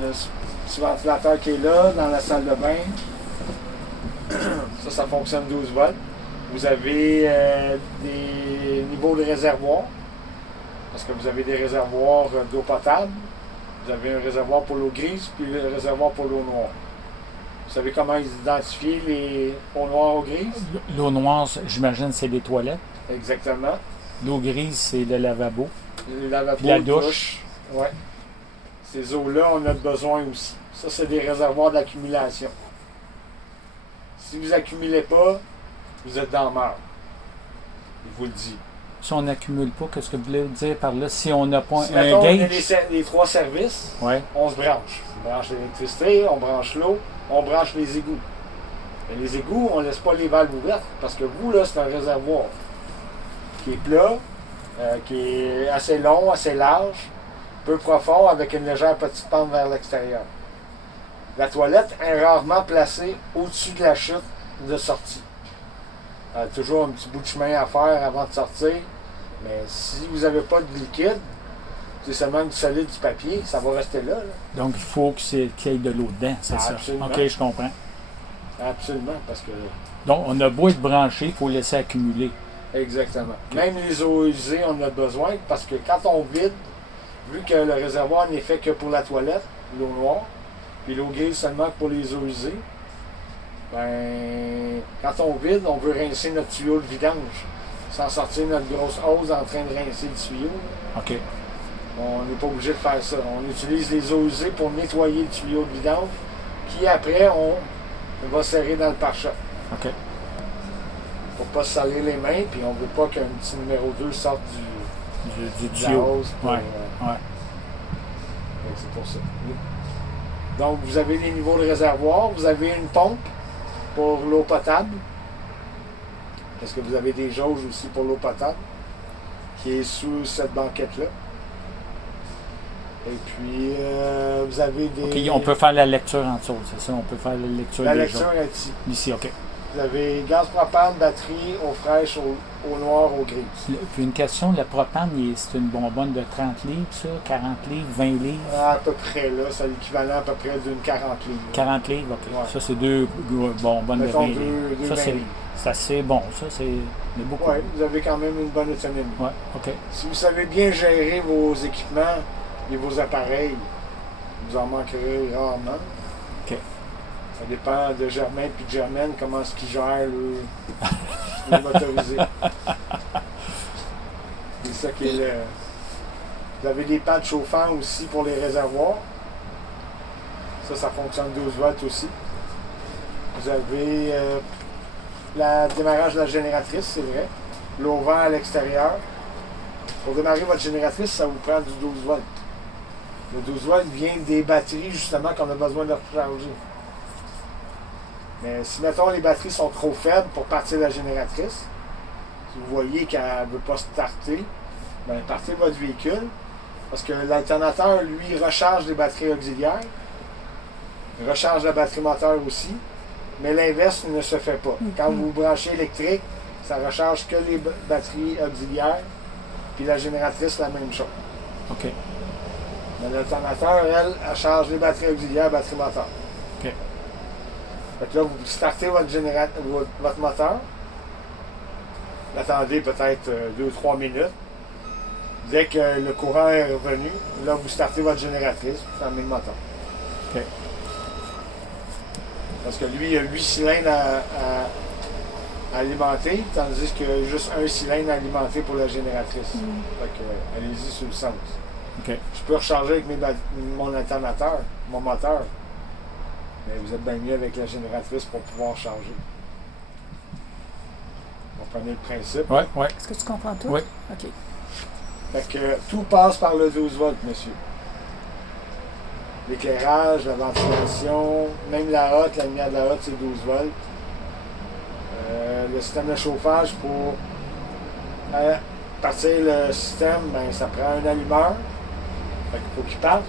le petit ventilateur qui est là, dans la salle de bain. Ça fonctionne 12 volts. Vous avez des niveaux de réservoir, parce que vous avez des réservoirs d'eau potable. Vous avez un réservoir pour l'eau grise, puis un réservoir pour l'eau noire. Vous savez comment identifier les eaux noires ou grises? L'eau noire, j'imagine, c'est les toilettes. Exactement. L'eau grise, c'est le lavabo. Le lavabo, puis la douche. Ouais. Ces eaux-là, on a besoin aussi. Ça, c'est des réservoirs d'accumulation. Si vous n'accumulez pas, vous êtes dans la merde. Je vous le dis. Si on n'accumule pas, qu'est-ce que vous voulez dire par là? Si on n'a pas Si, un mettons, gauge? les 3 services, Ouais. on se branche. On branche l'électricité, on branche l'eau, on branche les égouts. Mais les égouts, on ne laisse pas les valves ouvertes parce que vous, là, c'est un réservoir qui est plat, qui est assez long, assez large, peu profond, avec une légère petite pente vers l'extérieur. La toilette est rarement placée au-dessus de la chute de sortie. Toujours un petit bout de chemin à faire avant de sortir. Mais si vous n'avez pas de liquide, c'est seulement du solide, du papier, ça va rester là. Donc, il faut qu'il y ait de l'eau dedans, c'est ça? Absolument. OK, je comprends. Absolument, parce que... Donc, on a beau être branché, il faut laisser accumuler. Exactement. Même les eaux usées, on en a besoin, parce que quand on vide, vu que le réservoir n'est fait que pour la toilette, l'eau noire, puis l'eau grise seulement pour les eaux usées, ben, quand on vide, on veut rincer notre tuyau de vidange, sans sortir notre grosse hose en train de rincer le tuyau. OK. On n'est pas obligé de faire ça. On utilise les eaux usées pour nettoyer le tuyau de vidange, qui après, on va serrer dans le pare-choc. OK. Pour ne pas se salir les mains, puis on ne veut pas qu'un petit numéro 2 sorte Du de la tuyau. hose. Pour, Ouais. c'est pour ça. Donc, vous avez les niveaux de réservoir, vous avez une pompe pour l'eau potable. Parce que vous avez des jauges aussi pour l'eau potable, qui est sous cette banquette-là. Et puis, vous avez des... OK, on peut faire la lecture en dessous, c'est ça? On peut faire la lecture La des lecture jauges. est ici. Ici, OK. Vous avez gaz propane, batterie, eau fraîche, eau noire, eau grise. Puis une question, le propane, c'est une bonbonne de 30 livres, ça? 40 livres, 20 livres? À peu près, là. C'est l'équivalent à peu près d'une 40 livres. 40 livres, OK. Ouais. Ça, c'est deux bonbonnes de 20 Mettons livres. deux Ça, 20 livres. c'est assez bon. Ça, c'est beaucoup. Oui, vous avez quand même une bonne autonomie. Ouais, OK. Si vous savez bien gérer vos équipements et vos appareils, vous en manquerez rarement. OK. Ça dépend de Germain puis de Germaine, comment est-ce qu'ils gèrent le motorisé. C'est ça qui est le... Vous avez des pads chauffants aussi pour les réservoirs. Ça fonctionne 12 volts aussi. Vous avez le démarrage de la génératrice, c'est vrai. L'eau vent à l'extérieur. Pour démarrer votre génératrice, ça vous prend du 12 volts. Le 12 volts vient des batteries, justement, qu'on a besoin de recharger. Mais si, mettons, les batteries sont trop faibles pour partir de la génératrice, si vous voyez qu'elle ne veut pas starter, bien, partez votre véhicule, parce que l'alternateur, lui, recharge les batteries auxiliaires, recharge la batterie moteur aussi, mais l'inverse ne se fait pas. Quand vous branchez électrique, ça recharge que les batteries auxiliaires, puis la génératrice, la même chose. OK. Mais l'alternateur, elle charge les batteries auxiliaires, batterie moteur. OK. Fait que là, vous startez votre moteur, vous attendez peut-être 2-3 minutes. Dès que le courant est revenu, là, vous startez votre génératrice, vous fermez le moteur. OK. Parce que lui, il a 8 cylindres à alimenter, tandis qu'il y a juste un cylindre à alimenter pour la génératrice. Fait que, allez-y sur le sens. OK. Je peux recharger avec mon alternateur, mon moteur. Mais vous êtes bien mieux avec la génératrice pour pouvoir charger. Vous comprenez le principe? Oui, oui. Est-ce que tu comprends tout? Oui. OK. Fait que tout passe par le 12 volts, monsieur. L'éclairage, la ventilation, même la hotte, la lumière de la hotte, c'est 12 volts. Le système de chauffage pour partir le système, ben, ça prend un allumeur. Fait qu'il faut qu'il parte.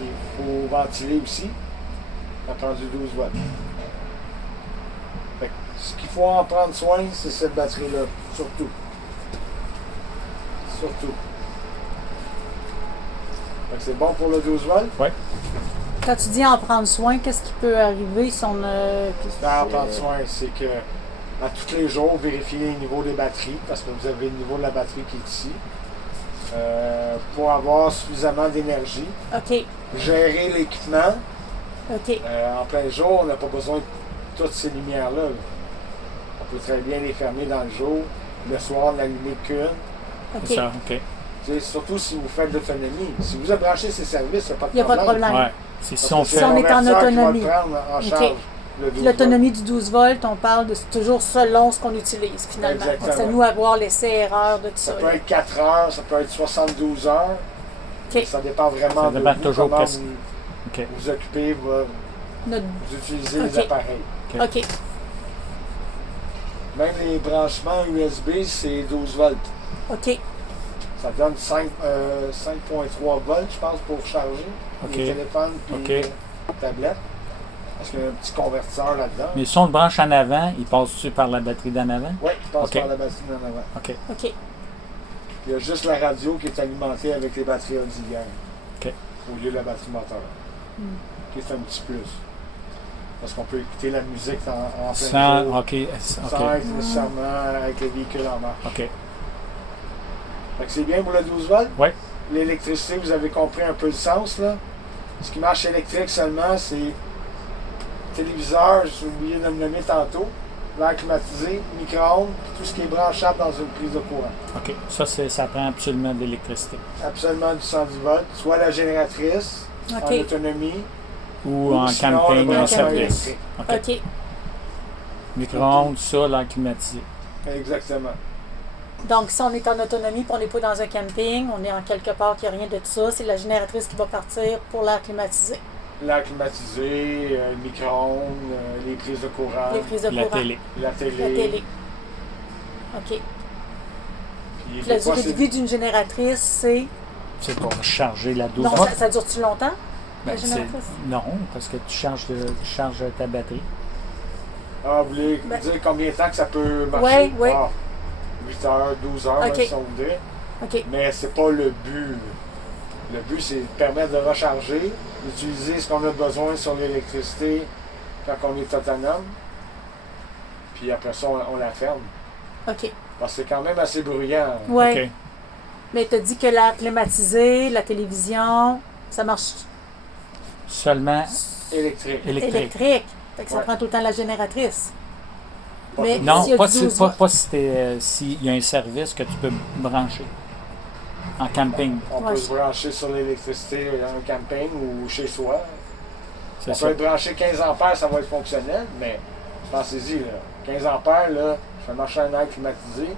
Il faut ventiler aussi. Ça prend du 12 volts. Fait que ce qu'il faut en prendre soin, c'est cette batterie-là. Surtout. Surtout. Fait que c'est bon pour le 12 volts. Oui. Quand tu dis en prendre soin, qu'est-ce qui peut arriver si on a... En prendre soin, c'est que à tous les jours, vérifier les niveaux des batteries, parce que vous avez le niveau de la batterie qui est ici, pour avoir suffisamment d'énergie. OK. Gérer l'équipement. OK. En plein jour, on n'a pas besoin de toutes ces lumières-là. On peut très bien les fermer dans le jour. Le soir, n'allumer qu'une. C'est ça, OK. Surtout si vous faites de l'autonomie. Si vous avez branché ces services, il n'y a pas de problème. Ouais. C'est si on Si fait. on est en autonomie. Qui va le prendre en charge, le 12 L'autonomie du 12 volts, on parle de toujours selon ce qu'on utilise finalement. Exactement. Donc, c'est à nous à voir l'essai-erreur de tout ça. Ça peut être 4 heures, ça peut être 72 heures. OK. Ça dépend vraiment Ça dépend de vous, toujours comment qu'est-ce- vous, OK. vous occupez, Notre... vous utilisez OK. les appareils. OK. Même les branchements USB, c'est 12 volts. OK. Ça donne 5,3 volts, je pense, pour charger OK. les téléphones et OK. les tablettes. Parce qu'il y a un petit convertisseur là-dedans. Mais si on le branche en avant, il passe-tu par la batterie d'en avant? Oui, il passe OK. par la batterie en avant. OK. OK. Il y a juste la radio qui est alimentée avec les batteries auxiliaires. OK. Au lieu de la batterie moteur. Qui est un petit plus. Parce qu'on peut écouter la musique en plein Sans, jour, OK. sans être nécessairement avec le véhicule en marche. OK. Fait que c'est bien pour le 12 volts. Oui. L'électricité, vous avez compris un peu le sens, là. Ce qui marche électrique seulement, c'est téléviseur, j'ai oublié de me nommer tantôt, l'air climatisé, micro-ondes, puis tout ce qui est branchable dans une prise de courant. OK. Ça prend absolument de l'électricité. Absolument du 110 volts, soit la génératrice, en OK. autonomie, Ou en sinon, camping, le en branchement service. électrique. OK. OK. Micro-ondes, ça, l'air climatisé. Exactement. Donc, si on est en autonomie et on n'est pas dans un camping, on est en quelque part qu'il n'y a rien de tout ça, c'est la génératrice qui va partir pour l'air climatisé. L'air climatisé, le micro-ondes, les prises de courant, Les prises de La courant. télé. la télé. La télé. OK. Puis Puis des la fois, durée de c'est- vie d'une génératrice, c'est... C'est pour charger la 12 Non, volts. ça dure-tu longtemps, Ben, la génératrice? non, parce que tu charges ta batterie. Ah, vous voulez Ben- dire combien de temps que ça peut marcher? Ouais. Ah, 8 heures, 12 heures, OK. même si on voudrait. OK. Mais c'est pas le but. Le but, c'est de permettre de recharger, d'utiliser ce qu'on a besoin sur l'électricité quand on est autonome. Puis après ça, on la ferme. OK. Parce que c'est quand même assez bruyant. Oui. OK. Mais tu as dit que l'air climatisé, la télévision, ça marche Seulement Électrique. électrique. électrique. Fait que ça Ouais. prend tout le temps la génératrice. Pas Mais- tout. Non, S'il y a pas du si, 12 pas, volts. pas si s'il y a un service que tu peux brancher en camping. On Ouais. peut se brancher sur l'électricité dans un camping ou chez soi. C'est On ça. peut être branché 15 ampères, ça va être fonctionnel, mais pensez-y, là, 15 ampères, là, je fais marcher un air climatisé.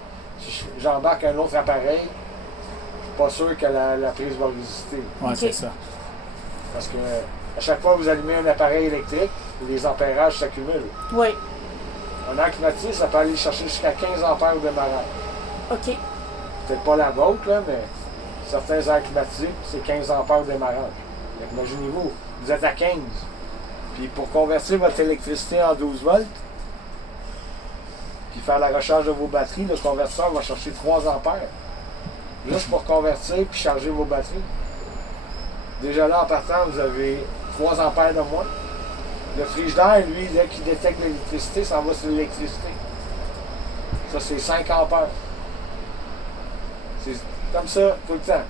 Si j'embarque un autre appareil, je suis pas sûr que la prise va résister. Ouais, OK. c'est ça. Parce que à chaque fois que vous allumez un appareil électrique, les ampérages s'accumulent. Oui. Un air climatisé, ça peut aller chercher jusqu'à 15 ampères au démarrage. OK. Peut-être pas la vôtre, là, mais certains airs climatisés, c'est 15 ampères au démarrage. Donc, imaginez-vous, vous êtes à 15. Puis pour convertir votre électricité en 12 volts, puis faire la recharge de vos batteries, le convertisseur va chercher 3 ampères. Juste pour convertir puis charger vos batteries. Déjà là, en partant, vous avez 3 ampères de moins. Le frigidaire, lui, dès qu'il détecte l'électricité, ça va sur l'électricité. Ça, c'est 5 ampères. C'est comme ça tout le temps.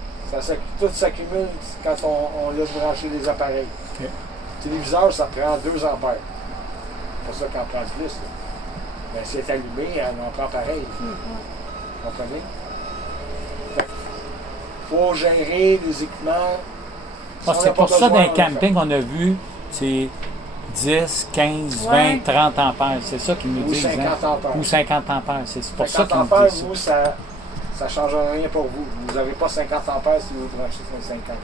Tout s'accumule quand on laisse brancher les appareils. OK. Le téléviseur, ça prend 2 ampères. C'est pour ça qu'on prend plus. Là. Mais si elle est allumé, elle en prend pareil. Vous comprenez? Il faut gérer les équipements. Si Ah, on c'est n'a pas pour ça, besoin, dans on les le fait. campings, on a vu, c'est 10, 15, Ouais. 20, 30 ampères. C'est ça qu'ils nous Ou disent. 50 ampères. Ou 50 ampères. C'est pour ça 50 qu'ils nous ampères, disent ça. vous, ça ne change rien pour vous. Vous n'avez pas 50 ampères si vous branchez sur un 50.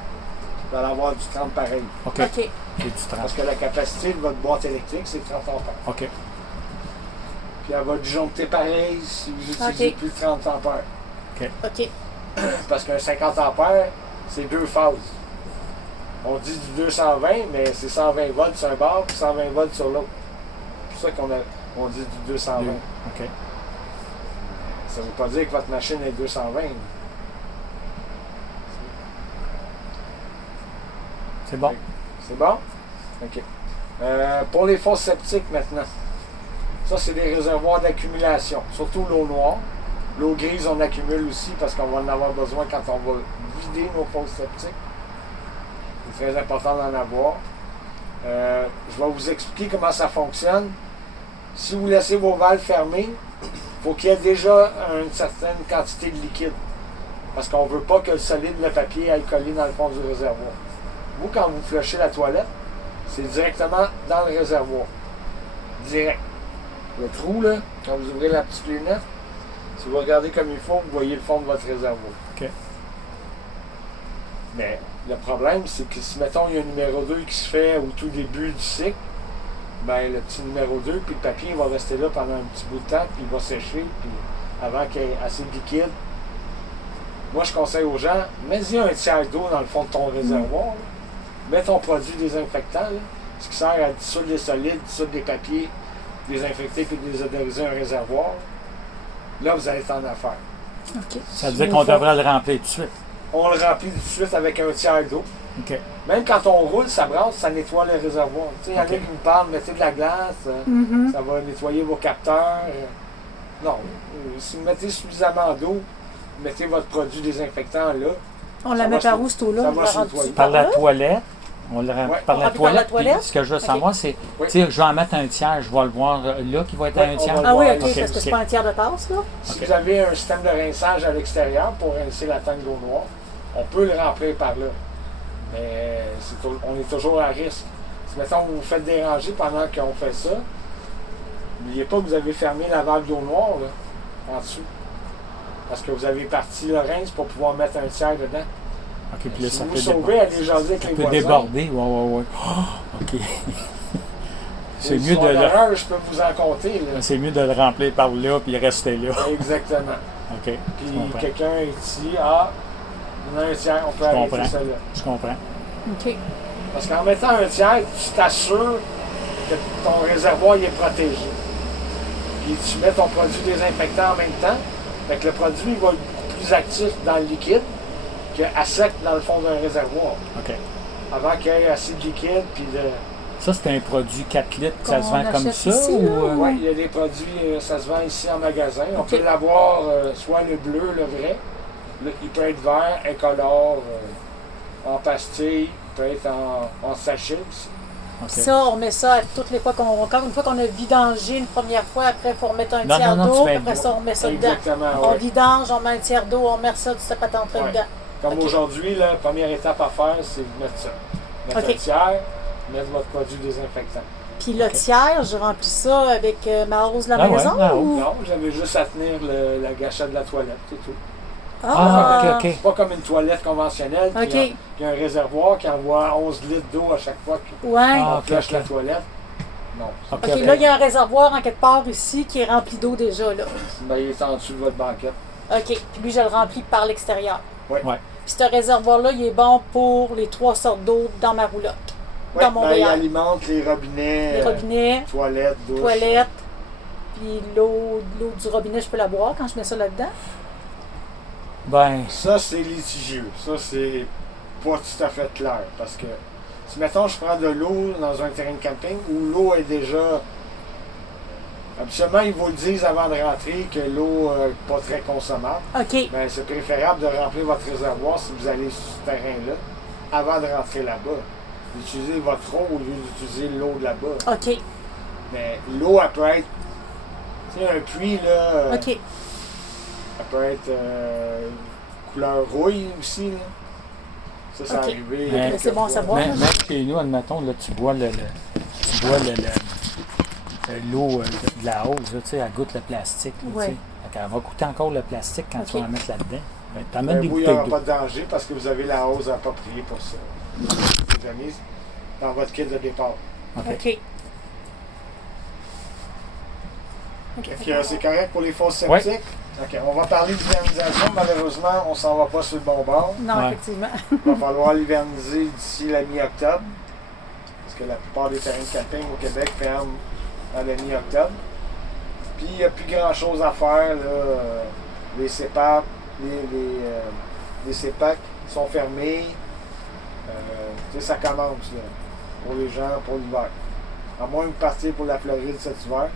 Vous allez avoir du 30 pareil. OK. OK. C'est du 30. Parce que la capacité de votre boîte électrique, c'est 30 ampères. OK. Puis elle va disjoncter pareil si vous utilisez OK. plus de 30 ampères. OK. Parce qu'un 50 ampères, c'est 2 phases. On dit du 220, mais c'est 120 volts sur un bord puis 120 volts sur l'autre. C'est pour ça on dit du 220. OK. Ça ne veut pas dire que votre machine est 220. C'est bon. C'est bon? OK. Pour les fosses septiques maintenant, ça, c'est des réservoirs d'accumulation, surtout l'eau noire. L'eau grise, on accumule aussi parce qu'on va en avoir besoin quand on va vider nos fosses septiques. C'est très important d'en avoir. Je vais vous expliquer comment ça fonctionne. Si vous laissez vos valves fermées, il faut qu'il y ait déjà une certaine quantité de liquide. Parce qu'on ne veut pas que le solide, le papier, aille coller dans le fond du réservoir. Vous, quand vous flushez la toilette, c'est directement dans le réservoir. Direct. Le trou, là, quand vous ouvrez la petite lunette, si vous regardez comme il faut, vous voyez le fond de votre réservoir. OK. Mais le problème, c'est que si, mettons, il y a un numéro 2 qui se fait au tout début du cycle, ben le petit numéro 2, puis le papier va rester là pendant un petit bout de temps, puis il va sécher, puis avant qu'il y ait assez de liquide. Moi, je conseille aux gens, mets-y un tiers d'eau dans le fond de ton réservoir. Là. Mets ton produit désinfectant, là, ce qui sert à dissoudre les solides, dissoudre les papiers, désinfecter puis désodoriser un réservoir. Là, vous allez être en affaire. OK. Ça veut dire qu'on devrait le remplir tout de suite. On le remplit tout de suite avec un tiers d'eau. OK. Même quand on roule, ça brasse, ça nettoie le réservoir. Il y en a OK. qui vous parlent, mettez de la glace, ça va nettoyer vos capteurs. Non, si vous mettez suffisamment d'eau, mettez votre produit désinfectant là. On la met par où, cette eau-là? ça On va la se rend nettoyer. dessus Par la là? toilette. On le remplit Ouais. par On la remplit par la toilette. toilette? Puis ce que je veux OK. savoir, c'est, Oui. tu sais, je vais en mettre un tiers, je vais le voir là, qui va être Oui, un on tiers. va le Ah oui, voir. OK, OK, parce que c'est OK. pas un tiers de tasse, là. Si OK. vous avez un système de rinçage à l'extérieur pour rincer la tank d'eau noire, on peut le remplir par là. Mais on est toujours à risque. Si mettons vous vous faites déranger pendant qu'on fait ça, n'oubliez pas que vous avez fermé la valve d'eau noire là, en dessous. Parce que vous avez parti le rince pour pouvoir mettre un tiers dedans. OK, puis là, Si ça vous peut sauvez, déborder. allez jaser avec Ça les peut voisins. déborder. Ouais. Oh, OK. C'est Des mieux de histoires le... d'horreur, je peux vous en compter. Là. C'est mieux de le remplir par là puis rester là. Exactement. OK. Puis Je comprends. quelqu'un est ici, on a un tiers, on peut Je arrêter comprends. ça là. Je comprends. OK. Parce qu'en mettant un tiers, tu t'assures que ton réservoir il est protégé. Puis tu mets ton produit désinfectant en même temps. Fait que le produit il va être beaucoup plus actif dans le liquide qu'à sec dans le fond d'un réservoir. OK. Avant qu'il y ait assez de liquide. Puis Ça, c'est un produit 4 litres, ça Qu'on se vend comme achète ça? ici, ou, là? ouais, il y a des produits, ça se vend ici en magasin. On OK. peut l'avoir soit le bleu, le vrai. Il peut être vert, incolore, en pastille, il peut être en sachet aussi. OK. Ça, on met ça à toutes les fois encore une fois qu'on a vidangé une première fois, après il faut remettre un Non, tiers non, non, d'eau, tu puis mets après le ça, on met ça dedans. Exactement, On ouais. vidange, on met un tiers d'eau, on met ça, cette patente-là Ouais. dedans. Comme OK. aujourd'hui, la première étape à faire, c'est de mettre ça. Mettre OK. un tiers, mettre votre produit désinfectant. Puis le tiers, je remplis ça avec ma hausse de la Ah ouais, maison la hausse. ou... Non, j'avais juste à tenir la gâchette de la toilette, c'est tout. Ah, OK. C'est pas comme une toilette conventionnelle OK. qui a un réservoir qui envoie 11 litres d'eau à chaque fois qu'on Ouais. Ah, OK, flush OK. la toilette. Non. OK, OK, là, il y a un réservoir en quelque part ici qui est rempli d'eau déjà, là. Ben, il est en dessous de votre banquette. OK, puis lui, je le remplis par l'extérieur. Ouais. Ouais. Puis ce réservoir-là, il est bon pour les 3 sortes d'eau dans ma roulotte. Ouais, Dans mon ben, il béal. alimente les robinets, Les robinets, toilettes, douche. toilettes, puis l'eau du robinet, je peux la boire quand je mets ça là-dedans. Ben, Ça, c'est litigieux. Ça, c'est pas tout à fait clair. Parce que, si mettons, je prends de l'eau dans un terrain de camping où l'eau est déjà. Habituellement, ils vous le disent avant de rentrer que l'eau n'est pas très consommable. OK, Ben, c'est préférable de remplir votre réservoir si vous allez sur ce terrain-là avant de rentrer là-bas. D'utiliser votre eau au lieu d'utiliser l'eau de là-bas. OK, Mais l'eau, elle peut être. Tu sais, un puits, là. OK. Elle peut être couleur rouille aussi. Là. Ça Ok. arrivé. Mais quelques c'est bon à fois. savoir. même chez nous, admettons, là, tu bois l'eau de la hausse, là, tu sais, elle goûte le plastique. Là, Ouais. tu sais. Fait qu'elle va goûter encore le plastique quand tu Ok. vas en mettre là-dedans. Ben, Ben, t'amènes des vous, il n'y aura bouteilles pas d'eau. de danger parce que vous avez la hausse appropriée pour ça. C'est donné dans votre kit de départ. OK. OK. Fait que, c'est correct pour les fosses Ouais. septiques? OK, on va parler d'hivernisation. Malheureusement, on s'en va pas sur le bon bord. Non, Ouais. effectivement. Il va falloir l'hiverniser d'ici la mi-octobre. Parce que la plupart des terrains de camping au Québec ferment à la mi-octobre. Puis il n'y a plus grand-chose à faire. Là. Les CEPAP, les CEPAC sont fermés. Tu sais, ça commence. Là. pour les gens pour l'hiver. À moins de partir pour la Floride cet hiver.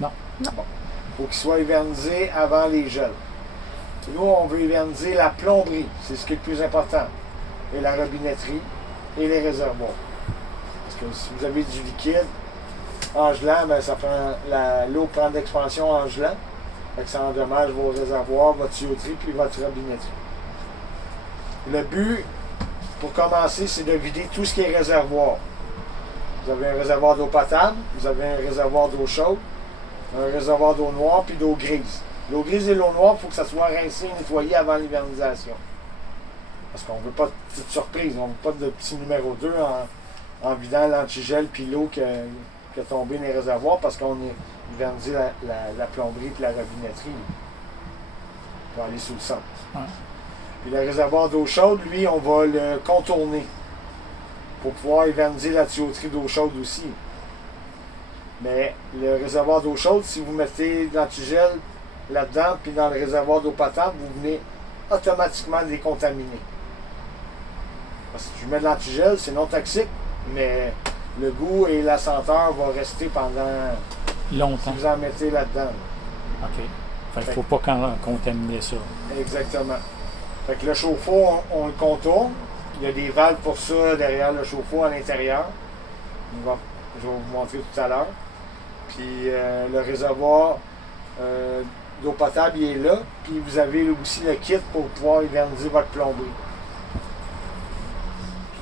Non. Non. Bon. Il faut qu'il soit hivernisé avant les gels. Nous, on veut hiverniser la plomberie. C'est ce qui est le plus important. Et la robinetterie et les réservoirs. Parce que si vous avez du liquide en gelant, ben, l'eau prend d'expansion en gelant. Fait que ça endommage vos réservoirs, votre tuyauterie puis votre robinetterie. Le but, pour commencer, c'est de vider tout ce qui est réservoir. Vous avez un réservoir d'eau potable, vous avez un réservoir d'eau chaude, un réservoir d'eau noire puis d'eau grise. L'eau grise et l'eau noire, il faut que ça soit rincé et nettoyé avant l'hivernisation. Parce qu'on ne veut pas de petite surprise, on ne veut pas de petit numéro 2 en vidant l'antigel puis l'eau qui a tombé dans les réservoirs parce qu'on a hivernisé la plomberie et la robinetterie pour aller sous le centre. Ouais. Puis le réservoir d'eau chaude, lui, on va le contourner pour pouvoir hiverniser la tuyauterie d'eau chaude aussi. Mais le réservoir d'eau chaude, si vous mettez de l'antigel là-dedans, puis dans le réservoir d'eau potable, vous venez automatiquement les contaminer. Parce que je mets de l'antigel, c'est non toxique, mais le goût et la senteur vont rester pendant Longtemps. si vous en mettez là-dedans. OK. Fait qu'il ne faut pas contaminer ça. Exactement. Fait que le chauffe-eau, on le contourne. Il y a des valves pour ça derrière le chauffe-eau à l'intérieur. Je vais vous montrer tout à l'heure. Puis le réservoir d'eau potable, il est là. Puis vous avez aussi le kit pour pouvoir hiverniser votre plomberie.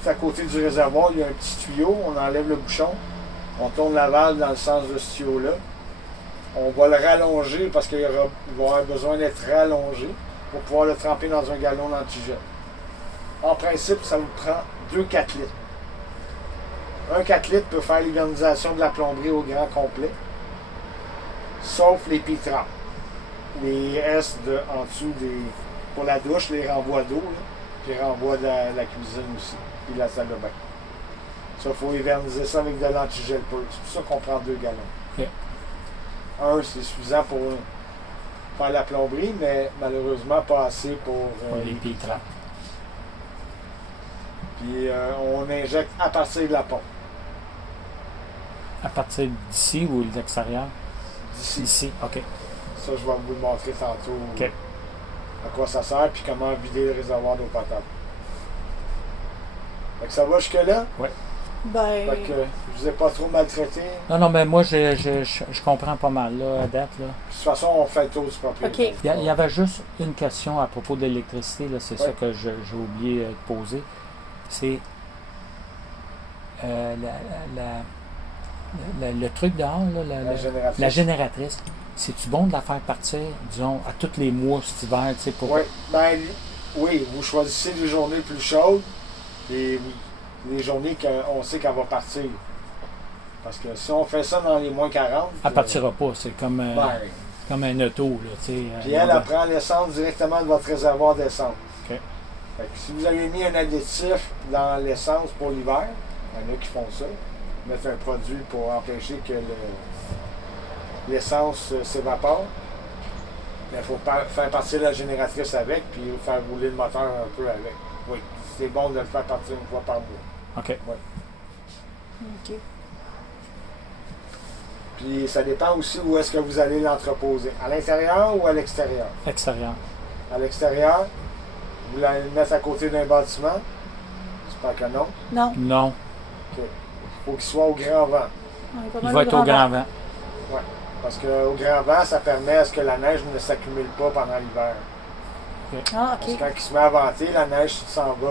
Tout à côté du réservoir, il y a un petit tuyau. On enlève le bouchon. On tourne la valve dans le sens de ce tuyau-là. On va le rallonger parce qu'il va avoir besoin d'être rallongé pour pouvoir le tremper dans un gallon d'antigel. En principe, ça vous prend 2 4 litres. Un 4 litres peut faire l'hivernisation de la plomberie au grand complet, sauf les P-trappes. Les S en dessous pour la douche, les renvois d'eau, puis les renvois de la cuisine aussi, puis la salle de bain. Ça, il faut hiverniser ça avec de l'antigel pur. C'est pour ça qu'on prend 2 gallons. OK. Un, c'est suffisant pour faire la plomberie, mais malheureusement pas assez pour Les P-trappes. Puis on injecte à partir de la pompe. À partir d'ici ou de l'extérieur? D'ici. D'ici, OK. Ça, je vais vous le montrer tantôt. OK. À quoi ça sert, puis comment vider le réservoir d'eau potable. Fait que ça va jusque-là? Ben, Fait que je vous ai pas trop maltraité. Non, mais moi, je comprends pas mal, là, à date, là. De toute façon, on fait le tour du propriétaire. OK. Il y avait juste une question à propos de l'électricité, là, c'est ça Ouais. que j'ai oublié de poser. C'est le truc dehors, là, La génératrice. la génératrice. C'est-tu bon de la faire partir, disons, à tous les mois cet hiver, tu sais, pour... Oui, ben, oui, vous choisissez les journées plus chaudes et les journées qu'on sait qu'elle va partir. Parce que si on fait ça dans les moins 40... Elle partira pas, c'est comme, Ben, comme un auto, là, tu sais. puis elle prend l'essence directement de votre réservoir d'essence. OK. Fait que si vous avez mis un additif dans l'essence pour l'hiver, il y en a qui font ça, mettre un produit pour empêcher que l'essence s'évapore, il faut faire partir la génératrice avec, puis faire rouler le moteur un peu avec. Oui, c'est bon de le faire partir une fois par mois. OK. OK. Puis ça dépend aussi où est-ce que vous allez l'entreposer. À l'intérieur ou à l'extérieur? Extérieur. À l'extérieur, vous allez le mettre à côté d'un bâtiment. J'espère que non. Non. Non, Il faut qu'il soit au grand vent. On est pas il mal va être au grand vent. Parce qu'au grand vent, ça permet à ce que la neige ne s'accumule pas pendant l'hiver. Ah, Parce OK. que quand il se met à venter, la neige s'en va.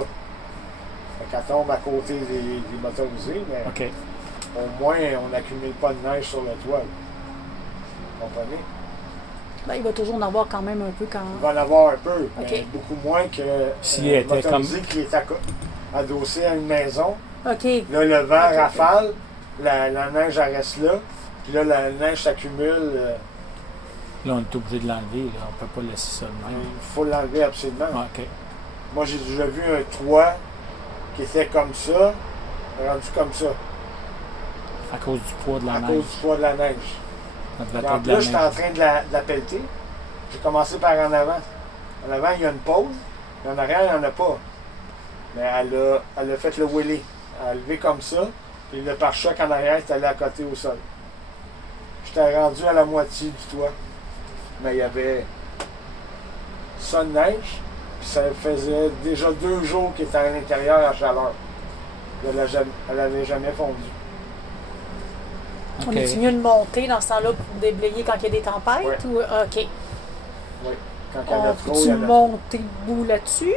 Fait qu'elle tombe à côté des motorisés, mais OK. au moins, on n'accumule pas de neige sur le toit. Vous comprenez? Ben, il va toujours en avoir quand même un peu quand... Il va en avoir un peu, mais OK. beaucoup moins que S'il le était motorisé qui est adossé à une maison. OK. Là, le vent OK. rafale, la neige elle reste là, puis là, la neige s'accumule. Là, on est obligé de l'enlever, là. On peut pas laisser ça de même. Il faut l'enlever absolument. Ah, OK. Moi, j'ai déjà vu un toit qui était comme ça, rendu comme ça, À cause du poids de la à neige. cause du poids de la neige. Ça devait Puis en être de la plus, j'étais en neige. train de la pelleter. J'ai commencé par en avant. En avant, il y a une pause, et en arrière, il n'y en a pas. Mais elle a fait le wheelie. Elle a levé comme ça, Puis le pare-choc en arrière est allé à côté au sol. J'étais rendu à la moitié du toit. Mais il y avait ça de neige. Puis ça faisait déjà 2 jours qu'il était à l'intérieur à chaleur. Elle n'avait jamais fondu. On OK. est mieux de monter dans ce temps-là pour déblayer quand il y a des tempêtes? Ouais. Ou, OK. Oui. Quand il y en a On trop, il y peut-tu en a trop. monter debout là-dessus?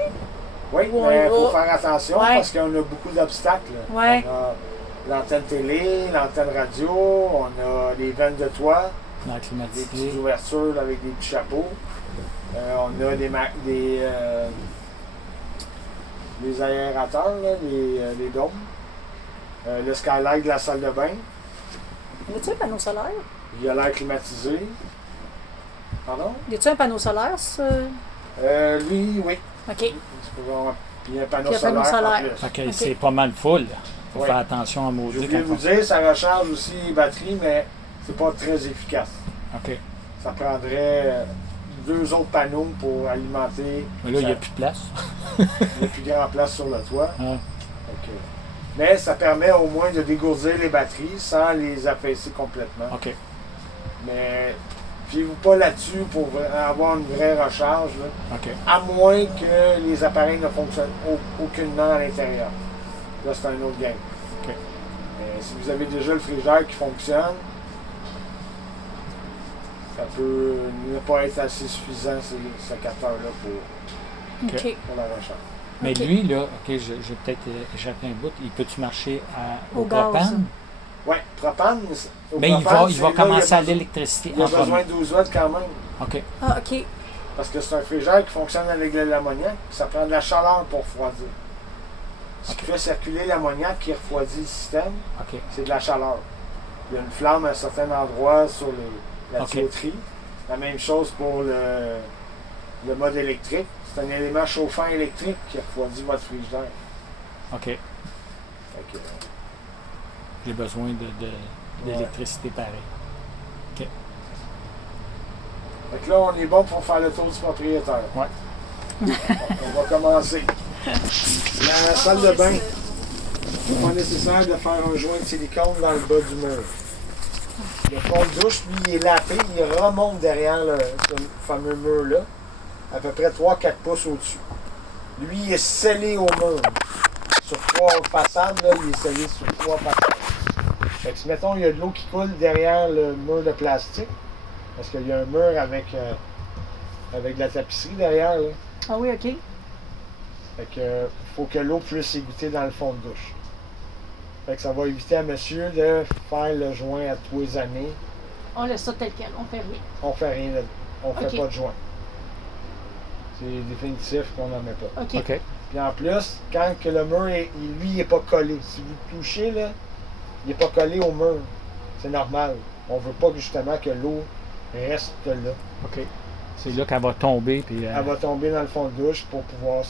Oui, Ou on mais y il faut va? faire attention Ouais. parce qu'on a beaucoup d'obstacles. Ouais. On a l'antenne télé, l'antenne radio, on a les vannes de toit, Dans des climatisé. petites ouvertures avec des petits chapeaux. On a des aérateurs, là, les dômes. Le skylight de la salle de bain. Y a-t-il un panneau solaire? Il y a l'air climatisé. Pardon? Y a-t-il un panneau solaire, ça? Lui, oui. OK. Puis il y a un panneau Puis il y a un panneau solaire. solaire. En plus. OK, c'est pas mal full. Faut Ouais. faire attention à J'ai maudit oublié de quand vous dire, ça recharge aussi les batteries, mais c'est pas très efficace. OK. Ça prendrait 2 autres panneaux pour alimenter. Mais là, il n'y a Ça- plus de place. Il y a plus grand place sur le toit. Ah, Ok. Mais ça permet au moins de dégourdir les batteries sans les affaisser complètement. OK. Mais fiez-vous pas là-dessus pour avoir une vraie recharge, là, OK. à moins que les appareils ne fonctionnent aucunement à l'intérieur. Là, c'est un autre game. OK. Mais si vous avez déjà le frigidaire qui fonctionne, ça peut ne pas être assez suffisant, ce capteur-là, OK. pour la recharge. Mais OK. lui, là, OK, j'ai peut-être échappé un bout. Il peut-tu marcher au Au gaz. propane? Oui, propane. Au Mais il propane, va c'est là, commencer à besoin- l'électricité Il y a en besoin premier. de 12 watts quand même. OK. Ah, OK. Parce que c'est un frigidaire qui fonctionne avec de l'ammoniac, puis ça prend de la chaleur pour refroidir. Ce qui Ok. fait circuler l'ammoniac qui refroidit le système, OK. c'est de la chaleur. Il y a une flamme à un certain endroit sur la Ok. tuyauterie. La même chose pour le mode électrique. C'est un élément chauffant électrique qui refroidit votre frigidaire. OK. Fait que, J'ai besoin d'électricité pareil. fait que là, on est bon pour faire le tour du propriétaire. Ouais. Donc, on va commencer. La salle de bain. C'est pas nécessaire de faire un joint de silicone dans le bas du mur. Le fond de douche, lui, il est lapé, il remonte derrière ce fameux mur-là, à peu près 3-4 pouces au-dessus. Lui, il est scellé au mur. Sur 3 façades, là, il est scellé sur 3 façades. Fait que si, mettons, il y a de l'eau qui coule derrière le mur de plastique, parce qu'il y a un mur avec de la tapisserie derrière, là. Ah oui, OK. Fait que faut que l'eau puisse égoutter dans le fond de douche. Fait que ça va éviter à monsieur de faire le joint à tous les années. On laisse ça tel quel. On fait rien. On fait rien, on fait Ok. pas de joint. C'est définitif qu'on n'en met pas. OK. OK. Puis en plus, quand que le mur lui, il est pas collé. Si vous le touchez, là, il est pas collé au mur. C'est normal. On veut pas justement que l'eau reste là. OK. C'est là qu'elle va tomber. Puis, Elle va tomber dans le fond de douche pour pouvoir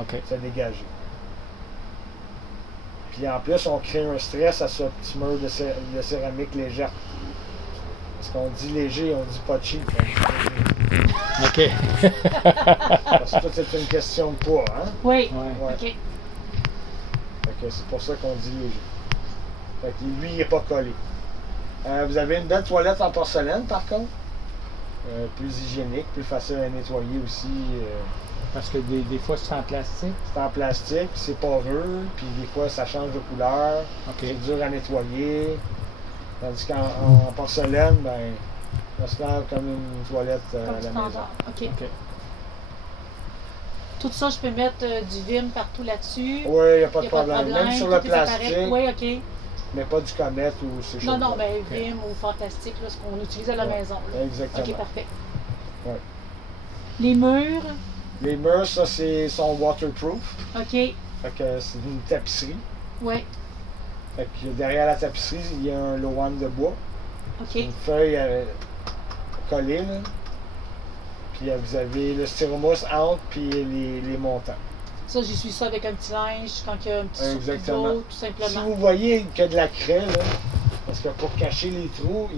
OK. se dégager. Puis en plus, on crée un stress à ce petit mur de céramique légère. Parce qu'on dit léger, on dit pas cheap. OK. Parce que tout c'est une question de poids, hein? Oui. Ouais. Ouais. OK. Fait que c'est pour ça qu'on dit léger. Fait que lui, il n'est pas collé. Vous avez une belle toilette en porcelaine, par contre. Plus hygiénique, plus facile à nettoyer aussi. Parce que des fois, c'est en plastique. C'est en plastique, puis c'est poreux, puis des fois ça change de couleur. OK. C'est dur à nettoyer. Tandis qu'en porcelaine, ben, ça se lave comme une toilette à Comme la maison. standard. OK. OK. Tout ça, je peux mettre du Vim partout là-dessus. Oui, il n'y a pas Y de a pas de problème. Même sur tous le les appareils. plastique, Oui, OK. mais pas du comète ou ces choses-là. Non, ben Vim ou Fantastique, là, ce qu'on utilise à la Ouais. maison. Là. Exactement. OK, parfait. Ouais. Les murs, Les murs, ça, sont waterproof. OK. Fait que c'est une tapisserie. Oui, Fait que derrière la tapisserie, il y a un lowan de bois. OK. Une feuille collée, là. Puis vous avez le styromousse entre, puis les montants. Ça, j'essuie ça avec un petit linge quand il y a un petit souffle Exactement. d'eau, tout Si simplement. vous voyez qu'il y a de la craie, là, parce que pour cacher les trous,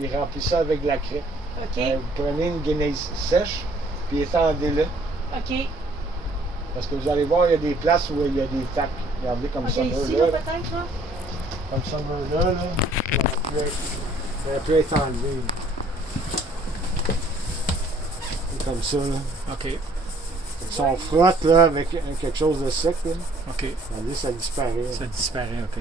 il remplit ça avec de la craie. OK. Vous prenez une guenille sèche, puis étendez-le. OK. Parce que vous allez voir, il y a des places où il y a des tacs. Regardez comme Ok, ça. ici, Là, là, peut-être, là? comme ça, là, ça aurait pu être enlevé. C'est comme ça, là. OK. Si on frotte là, avec quelque chose de sec, là, OK. regardez, ça disparaît. Ça disparaît, OK.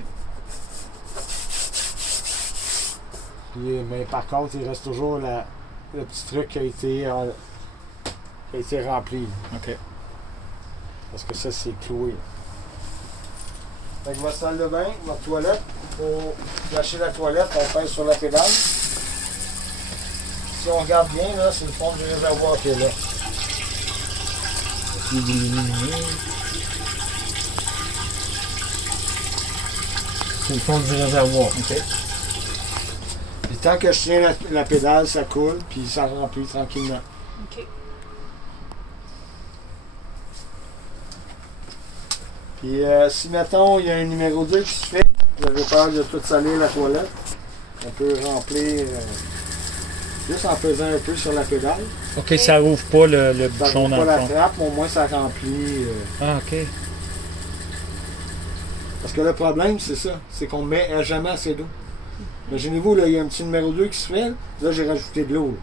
Puis, mais par contre, il reste toujours le petit truc qui a été rempli. OK. Parce que ça, c'est cloué. Fait que votre salle de bain, votre toilette, pour lâcher la toilette, on pèse sur la pédale. Si on regarde bien, là, c'est le fond du réservoir qui est là. Essayez de l'éliminer. C'est le fond du réservoir. OK. Puis tant que je tiens la pédale, ça coule, puis ça remplit tranquillement. OK. Puis si, mettons, il y a un numéro 2 qui se fait, vous avez peur de tout salir la toilette, on peut remplir juste en pesant un peu sur la pédale. OK, ça ouvre pas le Ça bouchon ouvre dans pas le la fond. trappe, mais au moins ça remplit. Ah, OK. Parce que le problème, c'est ça, c'est qu'on ne met jamais assez d'eau. Imaginez-vous, là, il y a un petit numéro 2 qui se fait, là j'ai rajouté de l'eau. Là.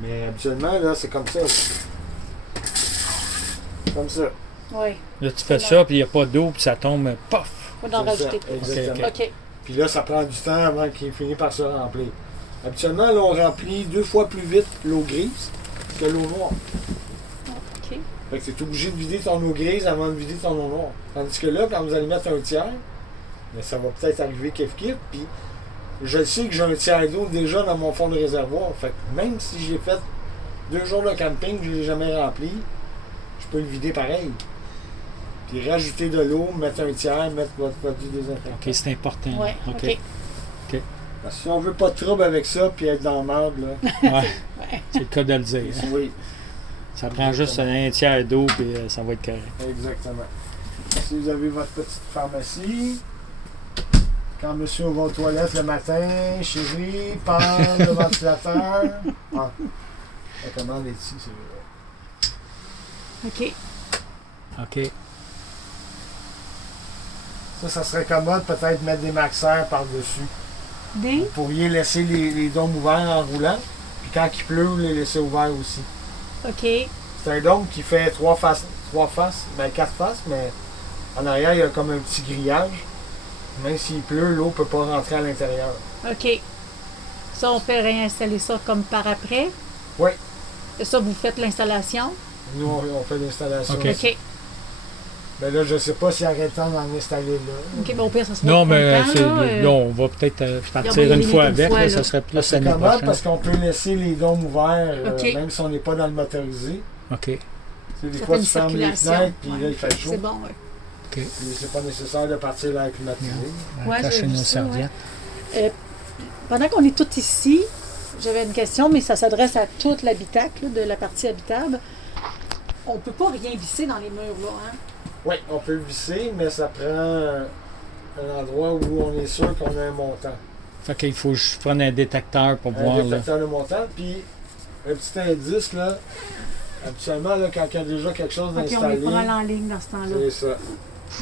Mais habituellement, là, c'est comme ça. Comme ça. Oui. Là, tu fais ça, puis il n'y a pas d'eau, puis ça tombe, pof! Faut en C'est rajouter ça, plus. exactement. Ok, OK. Puis là, ça prend du temps avant qu'il finisse par se remplir. Habituellement, là, on remplit 2 fois plus vite l'eau grise que l'eau noire. OK. Fait que tu es obligé de vider ton eau grise avant de vider ton eau noire. Tandis que là, quand vous allez mettre un tiers, mais ça va peut-être arriver kiff-kiff, puis je sais que j'ai un tiers d'eau déjà dans mon fond de réservoir. Fait que même si j'ai fait 2 jours de camping, je ne l'ai jamais rempli, je peux le vider pareil. Puis rajouter de l'eau, mettre un tiers, mettre votre produit désinfectant. OK, c'est important. Oui. OK. OK. Parce que si on veut pas de trouble avec ça, puis être dans le marde, là, Ouais. C'est le cas de le dire. hein. oui, Ça prend juste un tiers d'eau, puis ça va être correct. exactement. Si vous avez votre petite pharmacie, quand monsieur va aux toilettes le matin, chérie, parle le ventilateur. Ah, la commande est ici, c'est vrai. OK. OK. Ça serait commode peut-être mettre des maxeurs par-dessus. Des? Vous pourriez laisser les dômes ouverts en roulant, puis quand il pleut, vous les laisser ouverts aussi. OK. C'est un dôme qui fait 3 faces, ben 4 faces, mais en arrière, il y a comme un petit grillage. Même s'il pleut, l'eau ne peut pas rentrer à l'intérieur. OK. Ça, on peut réinstaller ça comme par après. Oui. Et ça, vous faites l'installation. Nous, on fait l'installation. OK. OK. Mais là, je ne sais pas s'il y aurait le temps d'en installer là. OK, bon, au pire, ça se Non, met mais au printemps, là, là, on va peut-être on va partir y une aller fois une avec. fois, Là, là. ça serait plus C'est l'année commode prochaine. parce qu'on peut laisser les dômes ouverts, OK. même si on n'est pas dans le motorisé. OK. Tu sais, des Ça fois, fait tu une fermes les circulation. fenêtres, puis Ouais. là, il fait chaud. C'est bon, oui. OK. Puis c'est pas nécessaire de partir l'air climatisé. Ouais, Cacher j'ai vu nos ça, serviettes. Pendant qu'on est tous ici, j'avais une question, mais ça s'adresse à toute l'habitacle, là, de la partie habitable. On ne peut pas rien visser dans les murs, là, hein? Oui, on peut le visser, mais ça prend un endroit où on est sûr qu'on a un montant. Fait qu'il faut que je prenne un détecteur pour Un voir. Là. détecteur de montant, puis un petit indice, là, habituellement, là, quand il y a déjà quelque chose OK, on d'installé, est pas mal en ligne dans ce temps-là. c'est ça.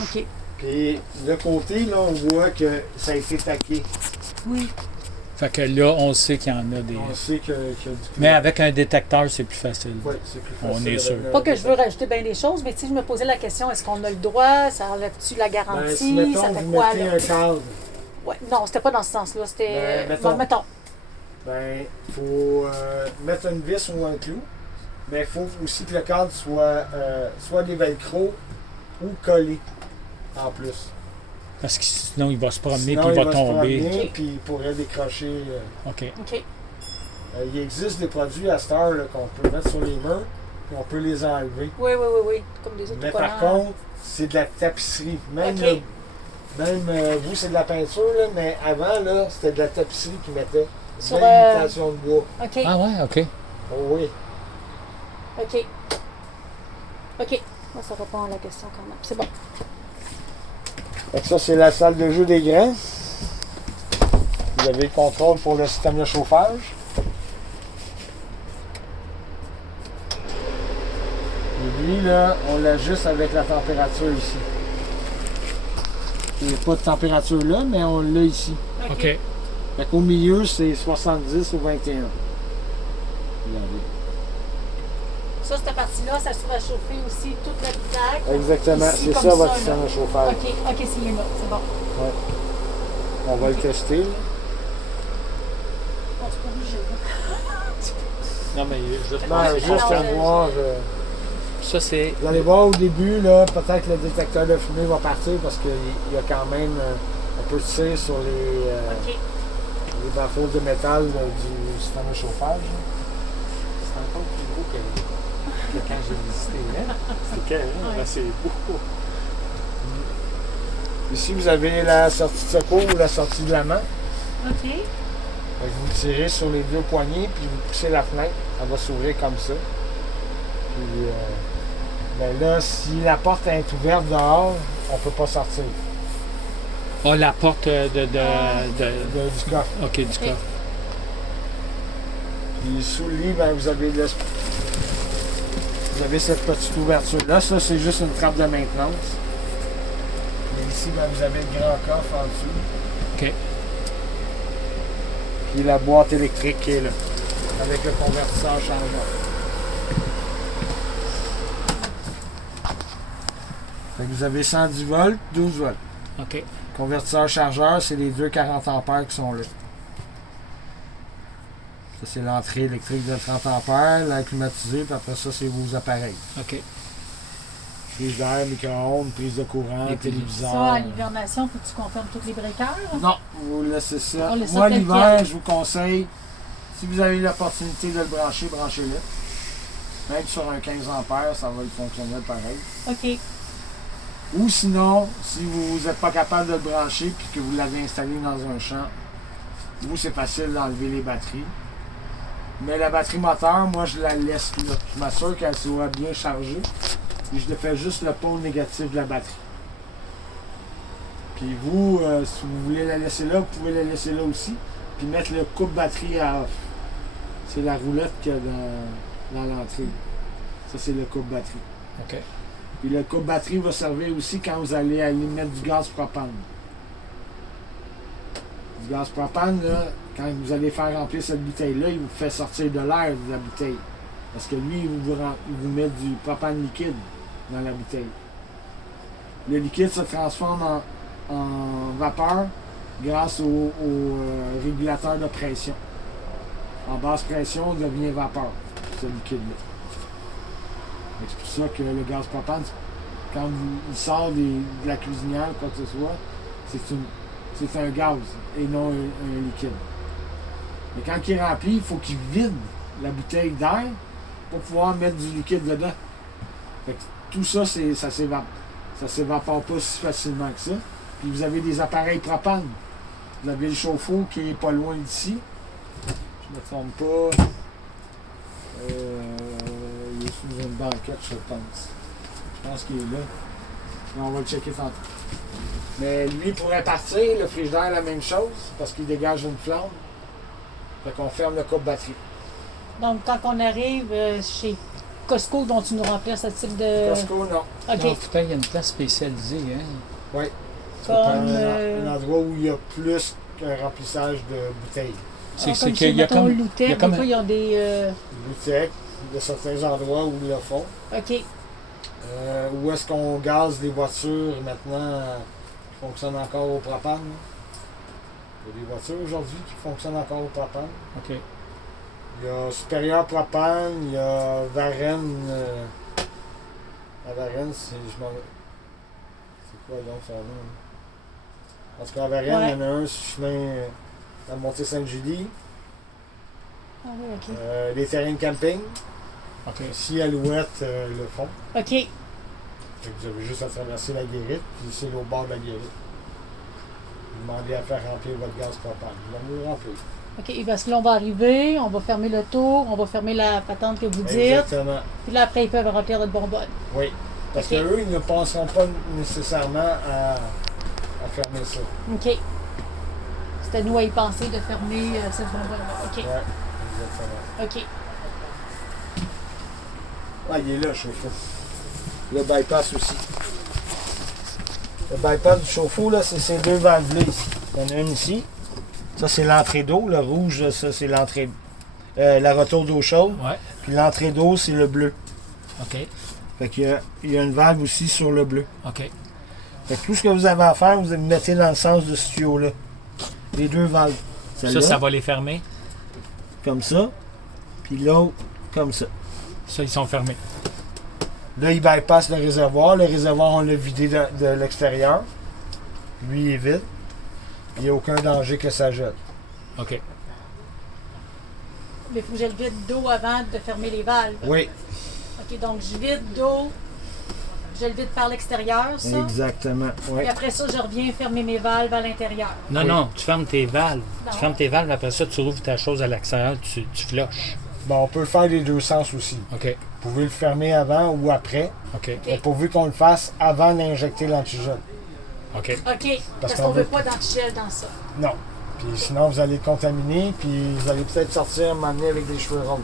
OK. Puis de côté, là, on voit que ça a été taqué. Oui. Fait que là, on sait qu'il y en a des. On sait qu'il y a du Mais avec un détecteur, c'est plus facile. Oui, c'est plus On facile. est avec sûr. le Pas que je veux détecteur. rajouter bien des choses, mais si je me posais la question, est-ce qu'on a le droit? Ça enlève-tu la garantie? Ben, si, mettons, ça fait vous quoi, mettez là? un cadre, Ouais. Non, c'était pas dans ce sens-là. C'était. Ben, mettons. Bon, mettons. ben, il faut mettre une vis ou un clou, mais il faut aussi que le cadre soit des velcro ou collé en plus. Parce que sinon, il va se promener Sinon, puis il va se tomber. promener, Ok. puis il pourrait décrocher. OK. OK. Il existe des produits à cette heure là, qu'on peut mettre sur les murs, puis on peut les enlever. Oui, oui, oui, oui. Comme des Mais autocollants. par contre, c'est de la tapisserie. Même, Ok. vous, c'est de la peinture, là, mais avant, là, c'était de la tapisserie qu'ils mettaient. Sur, Une belle imitation de bois. OK. Ah ouais, OK. Oh oui. OK. OK. Moi, ça répond à la question quand même. C'est bon. Fait que ça, c'est la salle de jeu des grands. Vous avez le contrôle pour le système de chauffage. Lui, là, on l'ajuste avec la température ici. Il n'y a pas de température là, mais on l'a ici. OK. Fait qu'au milieu, c'est 70 ou 21. Regardez. Ça, cette partie-là, ça se va chauffer aussi toute l'habitacle. Exactement, Ici, c'est comme ça votre là. système de chauffage. OK, c'est là, c'est bon. Ouais. On va le tester. Là. Bon, c'est pas obligé. Non, mais juste, Non, juste à voir. ça, c'est. Vous allez voir au début, là, peut-être que le détecteur de fumée va partir parce qu'il y a quand même un peu de cire sur OK. les baffles de métal du système de chauffage. C'est encore plus gros que quand j'ai visité. Hein? C'est Ouais. c'est beau. Ici, vous avez la sortie de secours ou la sortie de la main. OK. Fait que vous tirez sur les deux poignées, puis vous poussez la fenêtre. Elle va s'ouvrir comme ça. Puis, ben là, si la porte est ouverte dehors, on ne peut pas sortir Ah, la porte du coffre. OK, du coffre. Puis sous le lit, ben, vous avez cette petite ouverture-là. Ça, c'est juste une trappe de maintenance. Et ici, ben, vous avez le grand coffre en dessous. OK. Puis la boîte électrique qui est là, avec le convertisseur chargeur. Fait que vous avez 110 volts, 12 volts. OK. Convertisseur chargeur, c'est les deux 40 ampères qui sont là. Ça, c'est l'entrée électrique de 30 ampères, l'air climatisé, puis après ça, c'est vos appareils. OK. Prise d'air, micro-ondes, prise de courant, Et téléviseur. Ça, à l'hivernation, faut que tu confirmes tous les breakers. Non, vous laissez ça. On laisse ça Moi, tel l'hiver, quel. je vous conseille, si vous avez l'opportunité de le brancher, branchez-le. Même sur un 15 ampères, ça va fonctionner pareil. OK. Ou sinon, si vous n'êtes pas capable de le brancher puis que vous l'avez installé dans un champ, vous, c'est facile d'enlever les batteries. Mais la batterie moteur, moi, je la laisse là. Je m'assure qu'elle soit bien chargée. Puis je fais juste le pôle négatif de la batterie. Puis vous, si vous voulez la laisser là, vous pouvez la laisser là aussi. Puis mettre le coupe batterie à off. C'est la roulette qu'il y a dans l'entrée. Ça, c'est le coupe batterie. OK. Puis le coupe batterie va servir aussi quand vous allez aller mettre du gaz propane. Du gaz propane, là, quand vous allez faire remplir cette bouteille-là, il vous fait sortir de l'air de la bouteille. Parce que lui, il vous met du propane liquide dans la bouteille. Le liquide se transforme en vapeur grâce au régulateur de pression. En basse pression, il devient vapeur, ce liquide-là. C'est pour ça que le gaz propane, quand il sort de la cuisinière, quoi que ce soit, c'est un gaz et non un liquide. Mais quand il est rempli, il faut qu'il vide la bouteille d'air pour pouvoir mettre du liquide dedans. Fait que tout ça, ça s'évapore pas si facilement que ça. Puis vous avez des appareils propane. Vous avez le chauffe-eau qui est pas loin d'ici. Je me trompe pas. Il est sous une banquette, je pense. Je pense qu'il est là. Mais on va le checker tantôt. Mais lui pourrait partir, le frigidaire, la même chose, parce qu'il dégage une flamme. Fait qu'on ferme le coupe batterie. Donc, quand on arrive chez Costco, dont tu nous remplis ce type de... Costco, non. Non, OK. putain, il y a une place spécialisée, hein? Oui. C'est Comme, un endroit où il y a plus qu'un remplissage de bouteilles. C'est comme qu'il chez, y a mettons, comme. Loutec, il y a comme des fois, ils ont des... Bouteilles, il y a certains endroits où ils le font. OK. Où est-ce qu'on gaze les voitures maintenant qui fonctionnent encore au propane? Il y a des voitures aujourd'hui qui fonctionnent encore au propane. OK. Il y a Supérieur Propane, il y a Varennes. La Varennes, c'est quoi donc son nom? En tout cas, à Varennes, il y en a un sur le chemin à Montée-Sainte-Julie. Ah oui, OK. Les terrains de camping. OK. Ici, Alouette le font. OK. Fait que vous avez juste à traverser la guérite, puis c'est au bord de la guérite. Vous demandez à faire remplir votre gaz propane. Vous allez le remplir. OK. Parce que là, on va arriver, on va fermer le tour, on va fermer la patente que vous dites. Exactement. Puis là, après, ils peuvent remplir notre bonbonne. Oui. Parce Ok. qu'eux, ils ne penseront pas nécessairement à fermer ça. OK. C'est à nous à y penser de fermer cette bonbonne-là. OK. Oui, exactement. OK. Ah, il est là, chauffeur. le bypass aussi. Le bypass du chauffe-eau, là, c'est ces deux valves-là ici. Il y en a une ici. Ça, c'est l'entrée d'eau. Le rouge, ça, c'est l'entrée. La retour d'eau chaude. Ouais. Puis l'entrée d'eau, c'est le bleu. OK. Fait qu'il y a une valve aussi sur le bleu. OK. Fait que tout ce que vous avez à faire, vous le mettez dans le sens de ce tuyau-là. Les deux valves. Celle-là, Ça va les fermer. comme ça. Puis l'autre, comme ça. Ça, ils sont fermés. Là, il bypasse le réservoir. Le réservoir, on l'a vidé de l'extérieur. Lui, il est vide. Il n'y a aucun danger que ça jette. OK. Mais il faut que je le vide d'eau avant de fermer les valves. Oui, OK, donc je vide d'eau. Je le vide par l'extérieur, ça. exactement. Oui. Et après ça, je reviens fermer mes valves à l'intérieur. Non, Oui. non, tu fermes tes valves. Non. Tu fermes tes valves, après ça, tu rouvres ta chose à l'extérieur, tu flushes. Bon, on peut le faire des deux sens aussi. OK. Vous pouvez le fermer avant ou après, OK. mais pourvu qu'on le fasse avant d'injecter l'antigel. OK. OK, parce qu'on qu'on ne veut veut- pas d'antigel dans ça. Non. Puis sinon, vous allez le contaminer, puis vous allez peut-être sortir m'amener avec des cheveux roses.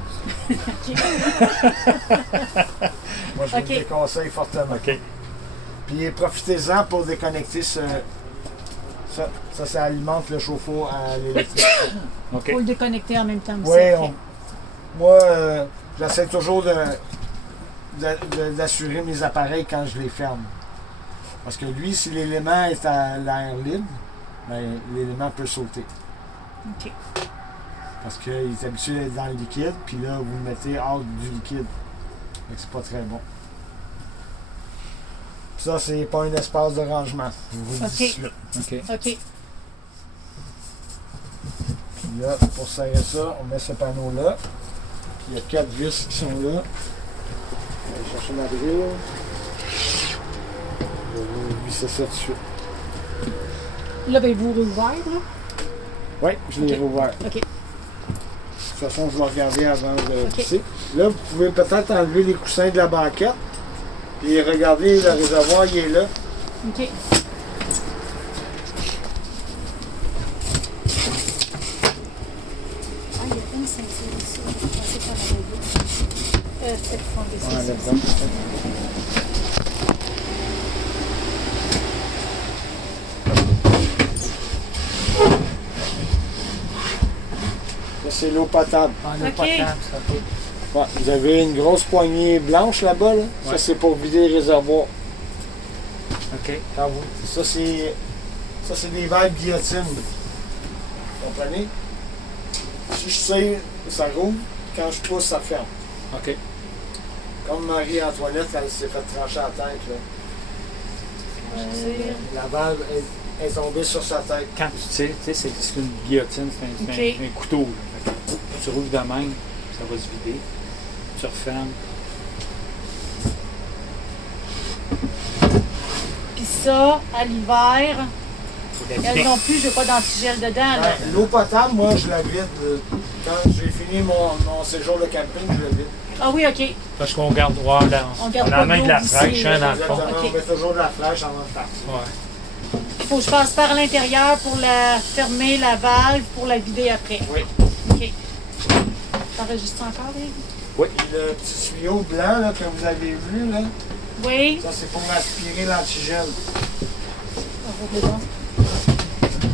Moi, je vous OK. le déconseille fortement. OK. Puis profitez-en pour déconnecter ce... Ça alimente le chauffe-eau à l'électricité. Il OK. faut le déconnecter en même temps aussi. Oui, après. moi, j'essaie toujours d'assurer mes appareils quand je les ferme. Parce que lui, si l'élément est à l'air libre, ben, l'élément peut sauter. OK. Parce qu'il est habitué d'être dans le liquide, puis là, vous le mettez hors du liquide. Fait que c'est pas très bon. Ça, c'est pas un espace de rangement. Je vous le dis OK. tout de suite. OK. OK. Puis là, pour serrer ça, on met ce panneau-là. Puis il y a 4 vis qui sont là. On va aller chercher ma drille. Je vais vous visser ça tout de suite. Là, ben, vous rouvert, là. Oui, je l'ai OK. rouvert. OK. De toute façon, je vais regarder avant de OK. visser. Là, vous pouvez peut-être enlever les coussins de la banquette. Puis regardez, le réservoir, il est là. OK. Ah, il y a une ceinture ici. Je pensais qu'on avait deux. C'était pour enlever ça. Ouais, ça, là-dedans. Ça, c'est l'eau potable. Ah, OK. pas de table, ça. OK. Ouais, vous avez une grosse poignée blanche là-bas. Là. Ça, Ouais. c'est pour vider le réservoir. OK. Quand vous- Ça, c'est des valves guillotines. Vous comprenez? Si je tire, ça rouvre. Quand je pousse, ça ferme. OK. Comme Marie-Antoinette, elle s'est fait trancher la tête. Là. La valve est tombée sur sa tête. Quand tu tires, tu sais, c'est une guillotine, c'est OK. un couteau. Là. Fait que tu rouvres de même, ça va se vider. Tu refermes. Puis ça, à l'hiver, Faut la elle vider. non plus, je n'ai pas d'antigel dedans. Là. Ouais, l'eau potable, moi, je la vide. Quand j'ai fini mon séjour de camping, je la vide. Ah oui, OK. Parce qu'on garde, voilà, On garde on pas amène de d'eau la d'ici, fraîche hein, dans le fond. Exactement, OK. on met toujours de la flèche avant de partir. Ouais. Il faut que je passe par l'intérieur pour la fermer la valve, pour la vider après. Oui. OK. T'enregistres encore, Dave? Oui. Le petit tuyau blanc là, que vous avez vu, là, Oui. ça c'est pour aspirer l'antigel.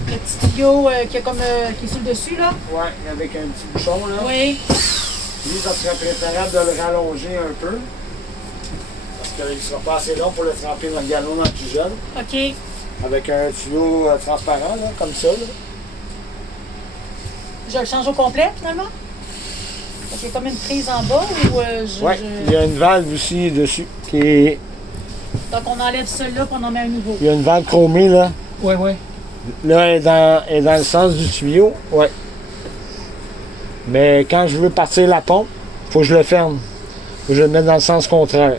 Le petit tuyau qui, est qui est sur le dessus, là? Oui, avec un petit bouchon. Là. Oui. Lui, ça serait préférable de le rallonger un peu. Parce qu'il ne sera pas assez long pour le tremper dans le galon d'antigel. OK. Avec un tuyau transparent, là, comme ça. Là. Je le change au complet, finalement? Parce qu'il y a comme une prise en bas ou Oui, il y a une valve aussi dessus. Il Donc, on enlève celui-là puis on en met un nouveau. y a une valve chromée, là. Oui, oui. Là, elle est dans le sens du tuyau, oui. Mais quand je veux partir la pompe, il faut que je le ferme. Faut que je le mette dans le sens contraire.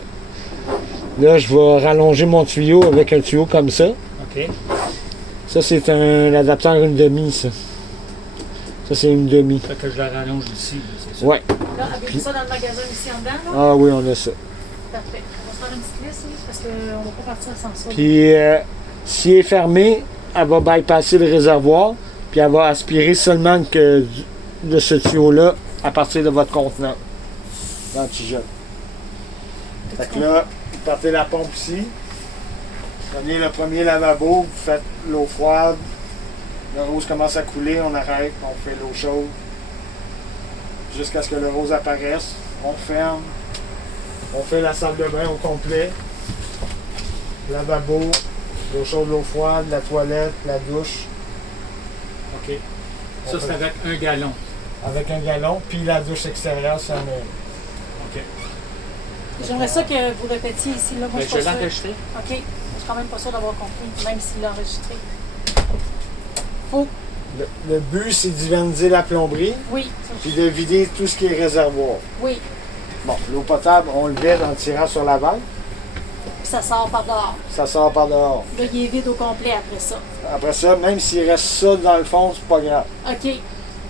Là, je vais rallonger mon tuyau avec un tuyau comme ça. OK. Ça, c'est un adaptateur une demi, ça. Ça, c'est une demi. Fait que je la rallonge ici, c'est ça. Ouais. Là, avez-vous ça dans le magasin ici en dedans, là? Ah oui, on a ça. Parfait. On va se faire une petite liste, oui, parce qu'on ne va pas partir sans ça. Puis, si elle est fermée, elle va bypasser le réservoir, puis elle va aspirer seulement de ce tuyau-là à partir de votre contenant d'antigel. Fait que là, partez la pompe ici. Prenez le premier lavabo, vous faites l'eau froide. Le rose commence à couler, on arrête, on fait l'eau chaude. Jusqu'à ce que le rose apparaisse. On ferme. On fait la salle de bain au complet. Lavabo, l'eau chaude, l'eau froide, la toilette, la douche. OK. Ça, c'est avec 1 gallon. Avec un gallon, puis la douche extérieure, c'est un OK. J'aimerais ça que vous répétiez ici. Là. Moi, Mais je suis je pas l'ai sûre. enregistré. OK. Je suis quand même pas sûre d'avoir compris, même s'il l'a enregistré. Faut. Le but, c'est d'hivaniser la plomberie, Oui. Ça, puis de vider tout ce qui est réservoir. Oui. Bon, l'eau potable, on le vide en tirant sur la valve. Puis ça sort par dehors. Ça sort par dehors. Là, il est vide au complet après ça. Après ça, même s'il reste ça dans le fond, c'est pas grave. OK.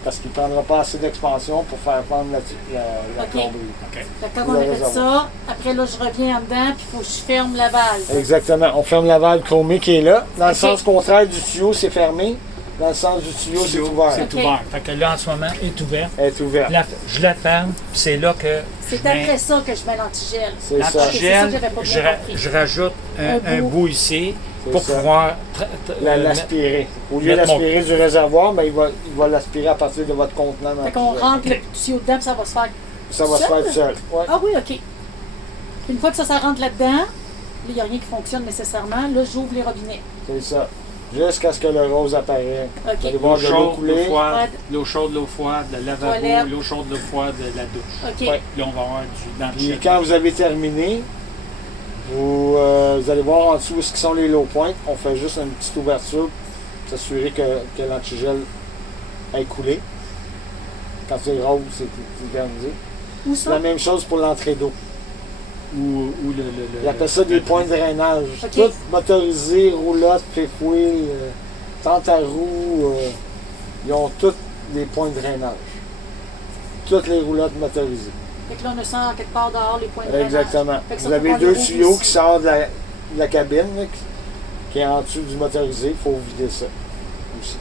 Parce qu'il ne prendra pas assez d'expansion pour faire prendre la OK. plomberie. OK. Fait que quand on a fait ça, après là, je reviens en dedans, puis il faut que je ferme la valve. Exactement. On ferme la valve chromée qui est là. Dans le OK. sens contraire du tuyau, c'est fermé. Dans le sens du tuyau, c'est ouvert. C'est OK. ouvert. Fait que là, en ce moment, elle est ouverte. Elle est ouverte. Je la ferme, puis c'est là que C'est je mets après ça que je mets l'antigel. C'est ça. c'est ça que l'antigel. j'avais pas bien compris. Je rajoute Un un bout. bout ici C'est pour ça. pouvoir L'aspirer. Au lieu mettre mon- d'aspirer du réservoir, ben, il va l'aspirer à partir de votre contenant. Fait qu'on rentre le tuyau dedans, puis ça va se faire. Ça va se seul? faire seul. Ouais. Ah oui, OK. Une fois que ça rentre là-dedans, là, il n'y a rien qui fonctionne nécessairement. Là, j'ouvre les robinets. C'est ça. Jusqu'à ce que le rose apparaisse. OK. Vous allez l'eau voir de l'eau chaude, l'eau couler. froide, l'eau chaude, l'eau froide, le lavabo, Toilette. l'eau chaude, l'eau froide, la douche. OK. Ouais. Là, on va avoir du dans le Puis chef. quand vous avez terminé, vous allez voir en dessous où sont les low points. On fait juste une petite ouverture pour s'assurer que l'antigel ait coulé. Quand c'est rose, c'est hivernisé. Où C'est la ça? même chose pour l'entrée d'eau. Ou le Ils appellent ça des points de drainage. OK. Tout motorisé, roulotte, fifouille, tente à roue, ils ont tous des points de drainage. Toutes les roulottes motorisées. Fait que là, on a ça en quelque part dehors, les points de drainage. Exactement. Fait que ça, Vous faut avez qu'on les deux rouvre tuyaux ici. qui sortent de la cabine, là, qui est en dessous du motorisé. Il faut vider ça aussi.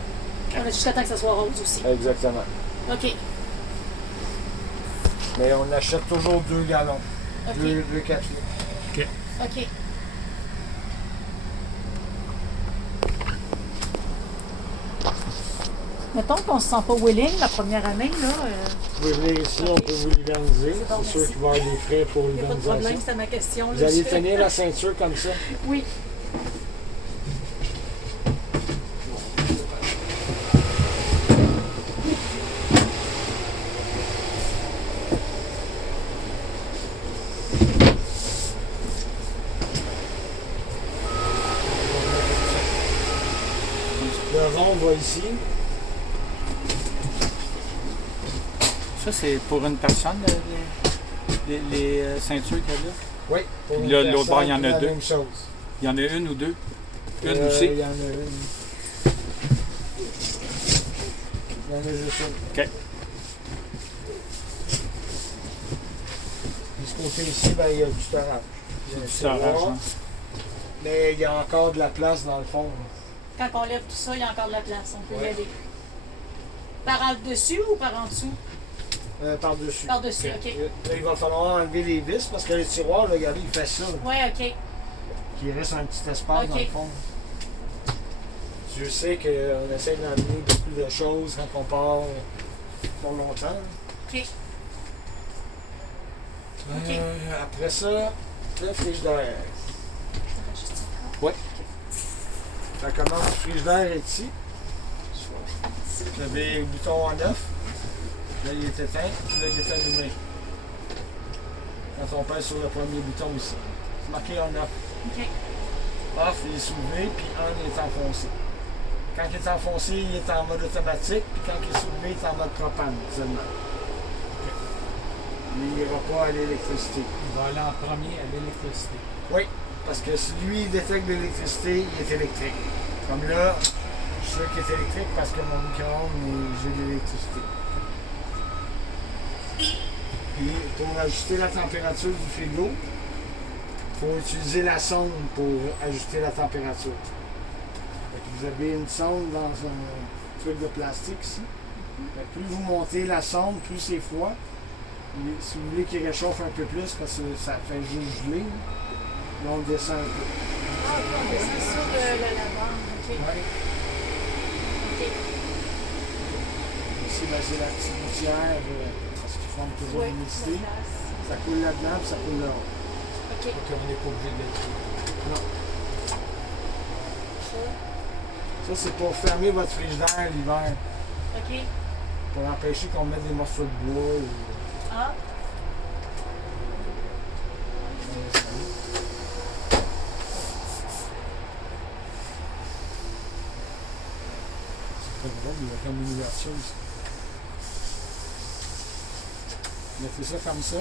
On a jusqu'à temps que ça soit rose aussi. Exactement. OK. Mais on achète toujours 2 gallons. OK. 2 4 litres. OK. Mettons qu'on se sent pas willing la première année, là. Vous pouvez venir ici, on peut vous l'hiverniser. C'est bon, C'est sûr merci. qu'il va y avoir des frais pour Il n'y a pas de problème, l'hivernisation. c'était ma question. Vous là, allez je- tenir la ceinture comme ça. Oui. Le rond va ici. Ça, c'est pour une personne, les ceintures qu'il y a là? Oui. Pour Puis une là, l'autre personne, bord, il y en a la deux. même chose. Il y en a une ou deux? Une Il aussi? y en a une. Il y en a juste une. OK. De ce côté ici, ben, il y a du storage. Il y a un storage, tiroir, hein. Mais il y a encore de la place dans le fond. Quand on lève tout ça, il y a encore de la place. On peut y Ouais. aller. Par en dessus ou par en dessous? Par-dessus. Par-dessus, OK. Là, il va falloir enlever les vis parce que le tiroir, là, regardez, il fait ça. Oui, OK. Il reste un petit espace Ok. dans le fond. Je sais qu'on essaie d'emmener beaucoup de choses quand on part pour longtemps. OK. OK. Après ça, le frigidaire. Ça commence, le frigidaire est ici. Vous avez le bouton en off. Là, il est éteint. Là, il est allumé. Quand on pèse sur le premier bouton ici. C'est marqué en off. OK. Off, il est soulevé, puis on il est enfoncé. Quand il est enfoncé, il est en mode automatique, puis quand il est soulevé, il est en mode propane seulement. Il n'ira pas à l'électricité. Il va aller en premier à l'électricité. Oui, parce que si lui il détecte de l'électricité, il est électrique. Comme là, je sais qu'il est électrique parce que mon micro-ondes, j'ai de l'électricité. Puis pour ajuster la température du frigo, il faut utiliser la sonde pour ajuster la température. Fait que vous avez une sonde dans un truc de plastique ici. Fait que plus vous montez la sonde, plus c'est froid. Et si vous voulez qu'il réchauffe un peu plus, parce que ça fait juste geler, Là, on descend un peu. Ah, ok, on descend sur la lavande. OK. Ouais. OK. Ici, ben, c'est la petite gouttière, parce qu'il forme toujours Ouais, l'humidité. la place. Ça coule là-dedans, puis ça coule là-haut. OK. Donc, on n'est pas obligé d'être. Non. Ça. Ça, c'est pour fermer votre frigidaire l'hiver. OK. Pour empêcher qu'on mette des morceaux de bois. Ou... Ah. C'est pas drôle, il y a comme une ouverture ici. Mettez ça comme ça.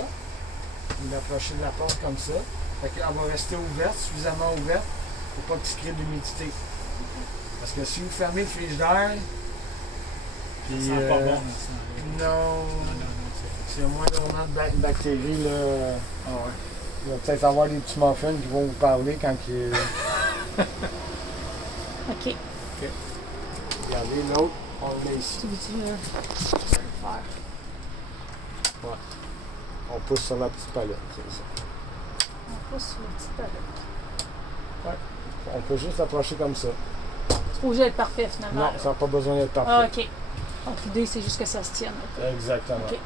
Vous l'approchez de la porte comme ça. Fait qu'elle va rester ouverte, suffisamment ouverte pour pas qu'il se crée de l'humidité. Parce que si vous fermez le frigidaire, Ça puis, sent pas bon, ça. non, Non, c'est. c'est moins énormément de bactéries. Là. Ah ouais. Il va peut-être avoir des petits muffins qui vont vous parler quand il... OK. Regardez, l'autre, on le met ici. Tu veux-tu faire? Ouais. On pousse sur la petite palette, c'est ça. On pousse sur la petite palette. On peut juste approcher comme ça. C'est pas obligé d'être parfait, finalement. Non, là. ça n'a pas besoin d'être Ah, parfait. OK. Donc, l'idée, c'est juste que ça se tienne un peu. Exactement. OK.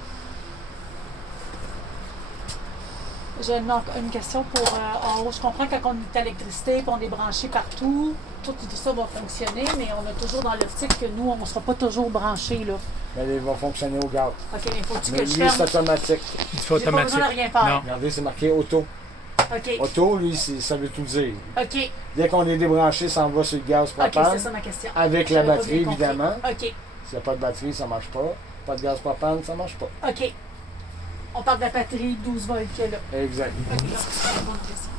J'ai une question pour en haut. Je comprends que quand on est à l'électricité et on est branché partout, tout ça va fonctionner, mais on a toujours dans l'optique que nous, on ne sera pas toujours branché là. Mais il va fonctionner au gaz. OK, mais faut-tu Mais que lui, je c'est ferme? automatique. Il faut J'ai pas automatique. besoin de rien faire. Non. Regardez, c'est marqué auto. OK. Auto, lui, ça veut tout dire. OK. Dès qu'on est débranché, ça en va sur le gaz OK, propane. c'est ça ma question. Avec la J'avais pas batterie, bien compris. évidemment. OK. S'il n'y a pas de batterie, ça ne marche pas. Pas de gaz propane, ça ne marche pas. OK. On parle de la batterie 12 volts qu'il y a là. Exact. OK, donc c'est une bonne question.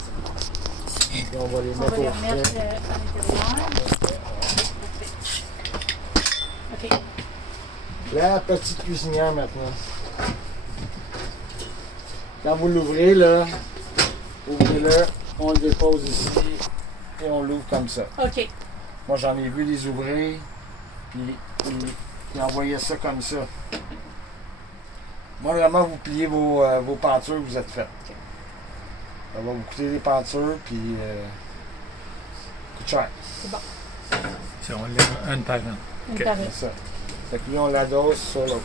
Ça. Et on va les On va mettre les au remettre frais. à l'intérieur. OK. La petite cuisinière maintenant. Quand vous l'ouvrez, là, ouvrez-le, on le dépose ici et on l'ouvre comme ça. OK. Moi, j'en ai vu les ouvrir, puis envoyer ça comme ça. Moi, vraiment, vous pliez vos pentures, vous êtes fait. Ça va vous coûter des pentures, puis coûte cher. C'est bon. Si on lève un par un. Une OK. parée. C'est ça. Fait que là, on l'adosse sur l'autre.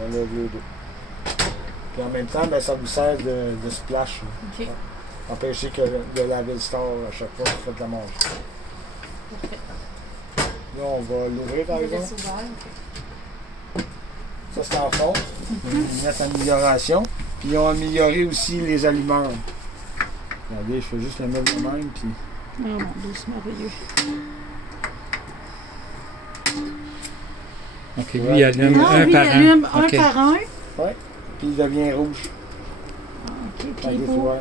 On lève les deux. Puis en même temps, ben, ça vous sert de splash. Là. OK. Empêcher que de laver le store à chaque fois que vous faites la manger. Parfait. Là, on va l'ouvrir par On le exemple. laisse ouvert. OK. Ça, c'est en fond. Ils mettent amélioration. Puis ils ont amélioré aussi les allumeurs. Regardez, je fais juste le mettre de même. Puis... Oh mon Dieu, c'est merveilleux. OK, lui, il allume Ah un oui, par il un. allume un OK. par un. Puis il devient rouge. OK, Quand puis il est pour... ouvert.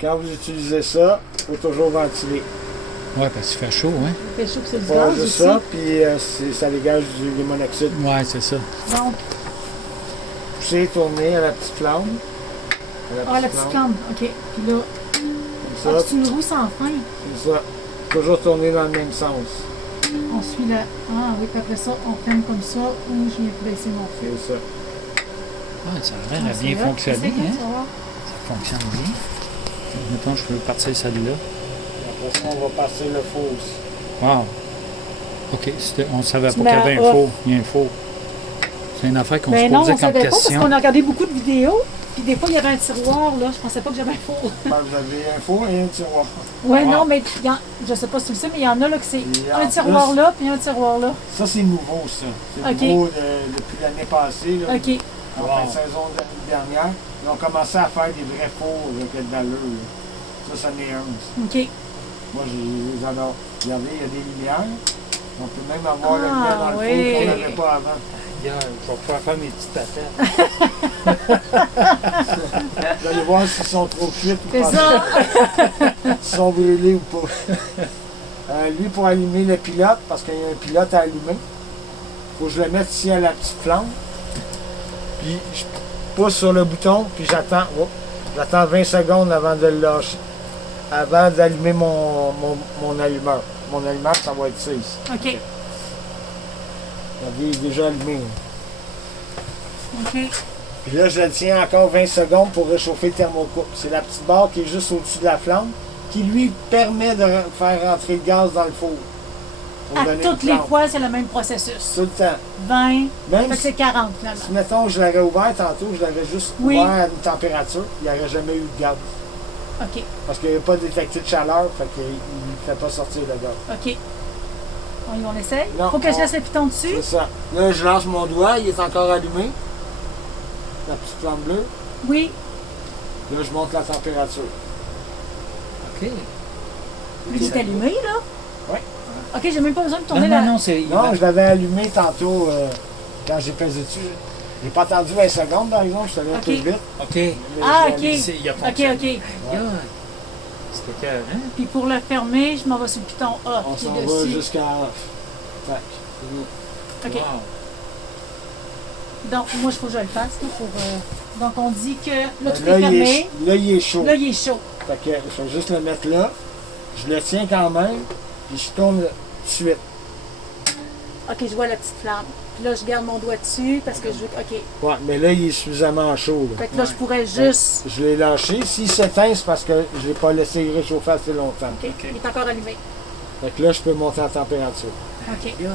Quand vous utilisez ça, il faut toujours ventiler. Ouais, parce qu'il fait chaud, hein? Il fait chaud que c'est du Pas gaz juste aussi. ça, puis ça dégage du monoxyde. Ouais, c'est ça. Donc, Poussez, tournez à la petite flamme. À la petite flamme. OK. Puis là, Comme ça, c'est une roue sans fin. comme ça. Toujours tourner dans le même sens. On suit la... Ah oui, puis après ça, on ferme comme ça ou je viens baisser mon feu. C'est ça. Ouais, ça a l'air à bien fonctionner, hein? Ça va. Ça fonctionne bien. Mettons, je peux partir celle-là. Après ça, on va passer le four aussi. Wow! OK, on ne savait Tu pas qu'il y avait mets un off. four. Il y a un four. C'est une affaire qu'on se Ben non, posait on comme savait pas parce question. qu'on a regardé beaucoup de vidéos. Puis des fois, il y avait un tiroir, là. Je pensais pas que j'avais un four. Ben, vous avez un four et un tiroir. Ouais, Ah. non, mais je sais pas si tu le sais, mais il y en a là que c'est Et un en tiroir plus- là, puis un tiroir là. Ça, c'est nouveau, ça. C'est Ok. nouveau depuis l'année passée. Là, OK. En fin de saison de l'année dernière. Ils ont commencé à faire des vrais fours avec de l'allure. Là. Ça en est un. Ça. OK. Moi, je les adore. Regardez, il y a des lumières. On peut même avoir le Ah, lien dans le oui. four qu'on n'avait pas avant. Hier, je vais pouvoir faire mes petites patates. Vous allez voir s'ils sont trop cuites ou C'est pas. ça. S'ils sont brûlés ou pas. Lui, pour allumer le pilote, parce qu'il y a un pilote à allumer, il faut que je le mette ici à la petite flamme. Puis je pousse sur le bouton, puis j'attends. J'attends 20 secondes avant de le lâcher. Avant d'allumer mon allumeur. Mon allumeur, ça va être ça ici. OK. Regardez, il est déjà allumé. OK. Puis Puis là, je le tiens encore 20 secondes pour réchauffer le thermocouple. C'est la petite barre qui est juste au-dessus de la flamme qui lui permet de faire rentrer le gaz dans le four. Pour À donner toutes une les flamme. fois, c'est le même processus. Tout le temps. 20, Même fait que si- c'est 40 finalement. Si, mettons, je l'aurais ouvert tantôt, je l'aurais juste Oui. ouvert à une température, il n'y aurait jamais eu de gaz. OK, Parce qu'il n'y a pas détecté de chaleur, fait qu'il ne fait pas sortir le gaz. OK. On essaye? Non, Faut que je on- laisse le piton dessus? C'est ça. Là, je lance mon doigt, il est encore allumé. La petite flamme bleue. Oui. Là, je monte la température. OK. Il est allumé, là? Oui. OK, j'ai même pas besoin de Non, tourner non, la... non, c'est... Non, je l'avais allumé tantôt quand j'ai pesé dessus. J'ai pas attendu 20 secondes, par exemple, je suis allé un Ok. peu vite. OK. mais Ah, je l'ai ok. mis. C'est- il a OK, fonctionné. OK. Yeah. C'était cœur, hein? Puis pour le fermer, je m'en vais sur le piton A On qui s'en est va dessus. jusqu'à. Tac. OK. Wow. Donc, moi, il faut que je le fasse. Là, pour, Donc, on dit que là, tout Là, est il fermé. est, là, il est chaud. Là, il est chaud. Fait que je vais juste le mettre là. Je le tiens quand même. Puis je tourne tout de suite. OK, je vois la petite flamme. Puis là, je garde mon doigt dessus parce que je veux... OK. Ouais, mais là, il est suffisamment chaud. Là. Fait que là, je pourrais juste... Je l'ai lâché. S'il s'éteint, c'est parce que je ne l'ai pas laissé réchauffer assez longtemps. OK, il est encore allumé. Fait que là, je peux monter la température. OK. Yeah.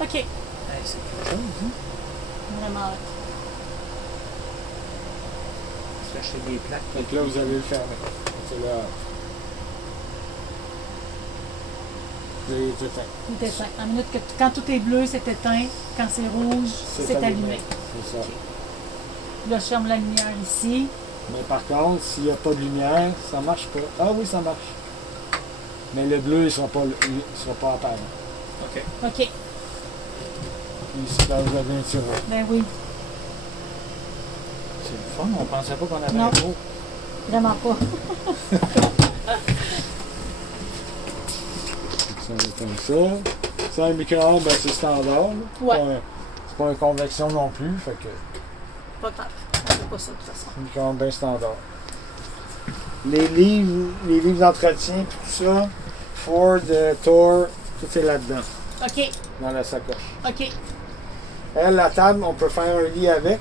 OK. Hey, c'est quelque chose, hein? Vraiment. Se lâcher des plaques. Fait que là, vous allez le fermer. C'est là. Là, il est éteint. Il est éteint. En minute que quand tout est bleu, c'est éteint. Quand c'est rouge, c'est allumé. C'est ça. Là, je ferme la lumière ici. Mais par contre, s'il n'y a pas de lumière, ça marche pas. Ah oui, ça marche. Mais le bleu, il ne sera pas apparent. OK. OK. Il se passe d'un tiroir. Ben oui. C'est le fun. On pensait pas qu'on avait Non. un gros. Vraiment pas. Ça va comme ça. Ça, un micro-ondes, ben, c'est standard. Là. Ouais. C'est pas une convection non plus. Fait que Pas grave. On fait pas ça de toute façon. un micro-ondes bien standard. Les livres d'entretien, puis tout ça, Ford, Thor, tout est là-dedans, OK. dans la sacoche. OK. Elle, la table, on peut faire un lit avec.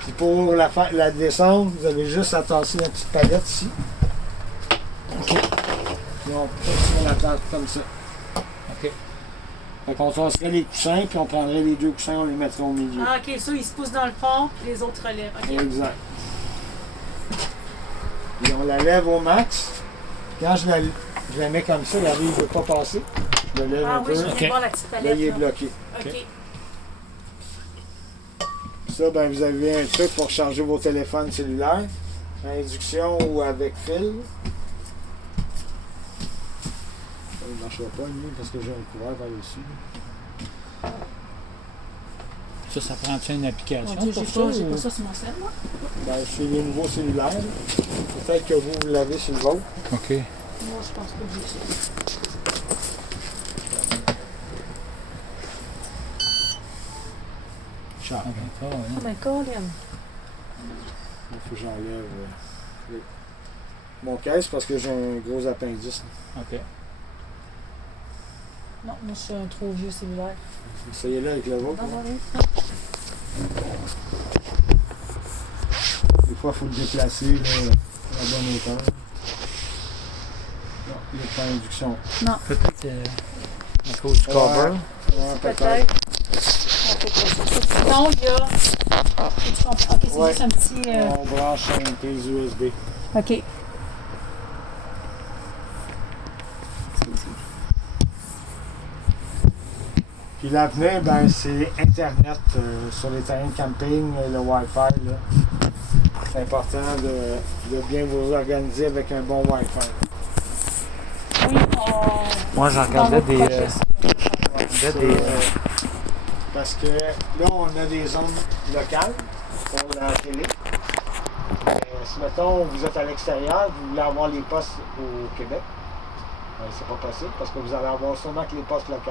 Puis pour la descendre, vous avez juste à tasser la petite palette ici. OK. Puis on peut sur la table comme ça. OK. Fait qu'on tasserait les coussins, puis on prendrait les deux coussins, on les mettrait au milieu. Ah, OK. Ça, il se pousse dans le fond, puis les autres relèvent. OK. Exact. Et on la lève au max. Quand je la mets comme ça, la vie ne veut pas passer. Je le lève Ah un oui, peu. je viens OK. de voir la petite Là, palette. il est là. bloqué. OK. Ça, ben, vous avez un truc pour charger vos téléphones cellulaires, à induction ou avec fil. Ça ne marchera pas, lui, parce que j'ai un couvert par-dessus. Ça prend-tu une application Mon Dieu, pour j'ai ça? pas, j'ai ou- pas ça sur mon sel, moi. Ben, c'est les nouveaux cellulaires. Peut-être que vous l'avez sur le vôtre. OK. Moi, je pense pas que j'ai ça. Cher. Ah, ben, pas, hein. Oh my God, Il faut que j'enlève mon caisse parce que j'ai un gros appendice. OK. Non, moi, je suis un trop vieux cellulaire. Essayez-le avec le vôtre. Non, là. non, Des fois, il faut le déplacer là, à la bonne hauteur. Non, il n'est pas induction. Peut-être à cause du cover. Ouais, peut-être. On fait pas ça. Sinon, il y a... Tu comprends? OK, c'est Ouais. juste un petit... On branche une prise USB. OK. Puis l'avenir, ben, c'est Internet sur les terrains de camping, le Wi-Fi. Là. C'est important de bien vous organiser avec un bon Wi-Fi. Oui, on... Moi, j'en dans regardais notre des... projet, regardais des Parce que là, on a des zones locales pour la télé. Si, mettons, vous êtes à l'extérieur, vous voulez avoir les postes au Québec, ben, c'est pas possible parce que vous allez avoir seulement que les postes locaux.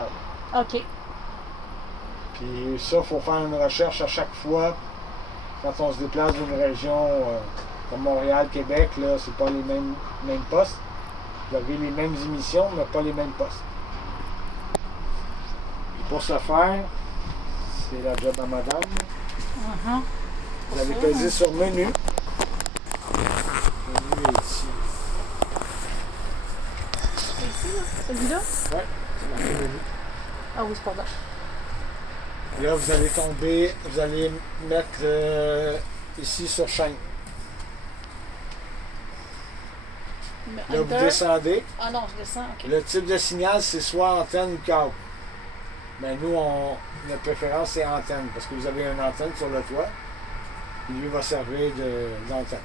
OK. Puis ça, il faut faire une recherche à chaque fois quand on se déplace d'une région comme Montréal, Québec, là, c'est pas les mêmes postes. Vous avez les mêmes émissions, mais pas les mêmes postes. Et pour ce faire, c'est la job à madame. Uh-huh. Vous allez Ça, peser sur menu. Menu est ici. C'est ici, là? Celui-là? Ouais, c'est marqué menu. Ah oui, c'est pas là. Là, vous allez tomber, vous allez mettre ici sur chaîne. Mais Là, vous enter. descendez. Ah non, je descends, ok. Le type de signal, c'est soit antenne ou câble. Mais nous, notre préférence, c'est antenne, parce que vous avez une antenne sur le toit. Et lui va servir d'antenne.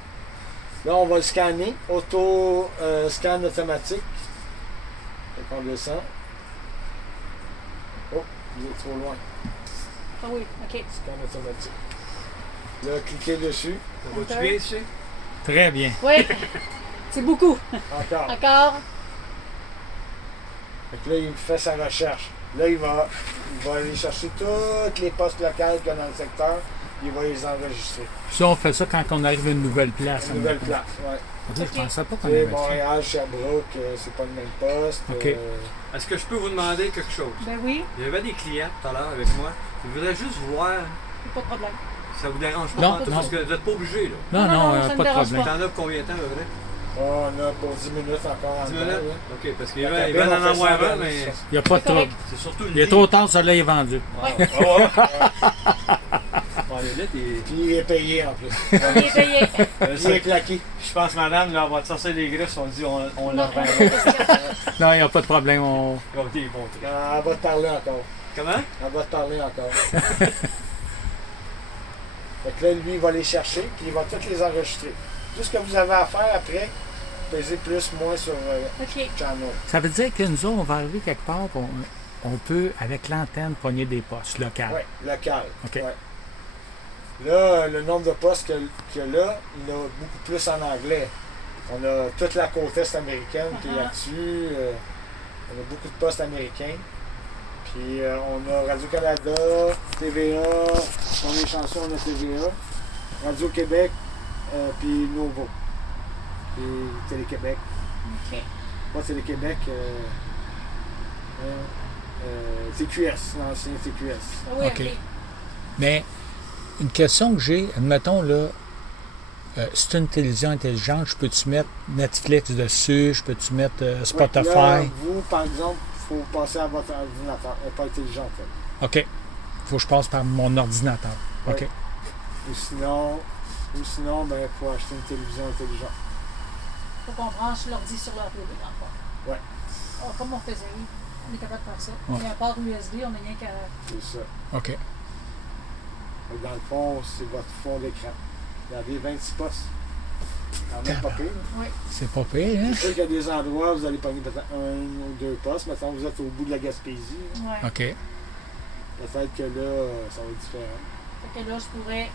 Là, on va le scanner. Scan automatique. Fait qu'on descend. Oh, vous êtes trop loin. Ah oui, ok. Scan automatique. Là, cliquez dessus. Ça va-tu bien ici? Très bien. Oui, c'est beaucoup. Encore. Encore. Fait que là, il fait sa recherche. Là, il va aller chercher toutes les postes locales qu'il y a dans le secteur. Il va les enregistrer. Ça, on fait ça quand on arrive à une nouvelle place. Une nouvelle place, ouais. Ok, je pensais pas qu'on Tu sais, avait ça. Montréal, Sherbrooke, c'est pas le même poste. OK. Est-ce que je peux vous demander quelque chose? Ben oui, Il y avait des clients tout à l'heure avec moi. Je voudrais juste voir, pas de problème. ça vous dérange pas? Non, pantoute, non. Parce que vous n'êtes pas obligé, là. Non, Non, non, non, ça me pas de dérange problème. T'en as pour combien de temps, à peu près? On a pour 10 minutes encore en 10 dedans, minutes? là. OK, parce qu'il La va cabine, en on fait avoir ça un, dans mais le- Il n'y a pas de C'est correct. trouble. c'est surtout le Il est trop tard, ça là, il est vendu. Ouais. Bon, le lit, Puis il est payé en plus. Il est payé. Puis il est claqué. Je pense, madame, là, on va te sortir les griffes, on dit on Non, leur vend. Non, il n'y a pas de problème. On... OK, bon. Elle va te parler encore. Comment? Elle va te parler encore. Fait que là, lui, il va les chercher, puis il va toutes les enregistrer. Tout ce que vous avez à faire après, pesez plus, moins sur OK. channel. Ça veut dire que nous autres, on va arriver quelque part, puis on peut, avec l'antenne, pogner des postes locales. Oui, local. OK. Ouais. Là, le nombre de postes qu'il y a là, il y en a beaucoup plus en anglais. On a toute la côte est américaine qui est là-dessus. On a beaucoup de postes américains. Puis on a Radio-Canada, TVA, on a les chansons, on a TVA, Radio-Québec, puis Novo. Puis Télé-Québec. OK. Pas Télé-Québec, TQS, l'ancien TQS. Ah oui, OK. OK. Mais une question que j'ai, admettons là, c'est une télévision intelligente, je peux-tu mettre Netflix dessus, je peux-tu mettre Spotify? Là, vous, par exemple, il faut passer à votre ordinateur. Elle n'est pas intelligente. Elle. OK. Il faut que je passe par mon ordinateur. OK. Ouais. Ou sinon, ben, il faut acheter une télévision intelligente. Faut qu'on branche l'ordi sur leur télé, dans le fond. Ouais. Ah, comme on faisait, on est capable de faire ça. Ouais. Il y a un port USB, on n'a rien qu'à. C'est ça. OK. Fait que dans le fond, c'est votre fond d'écran. Vous avez 26 postes. Quand même pas pire. Oui. C'est pas pire, hein? C'est sûr qu'il y a des endroits où vous allez pogner peut-être un ou deux postes. Maintenant, vous êtes au bout de la Gaspésie. Ouais. OK. Peut-être que là, ça va être différent. Fait que là, je pourrais.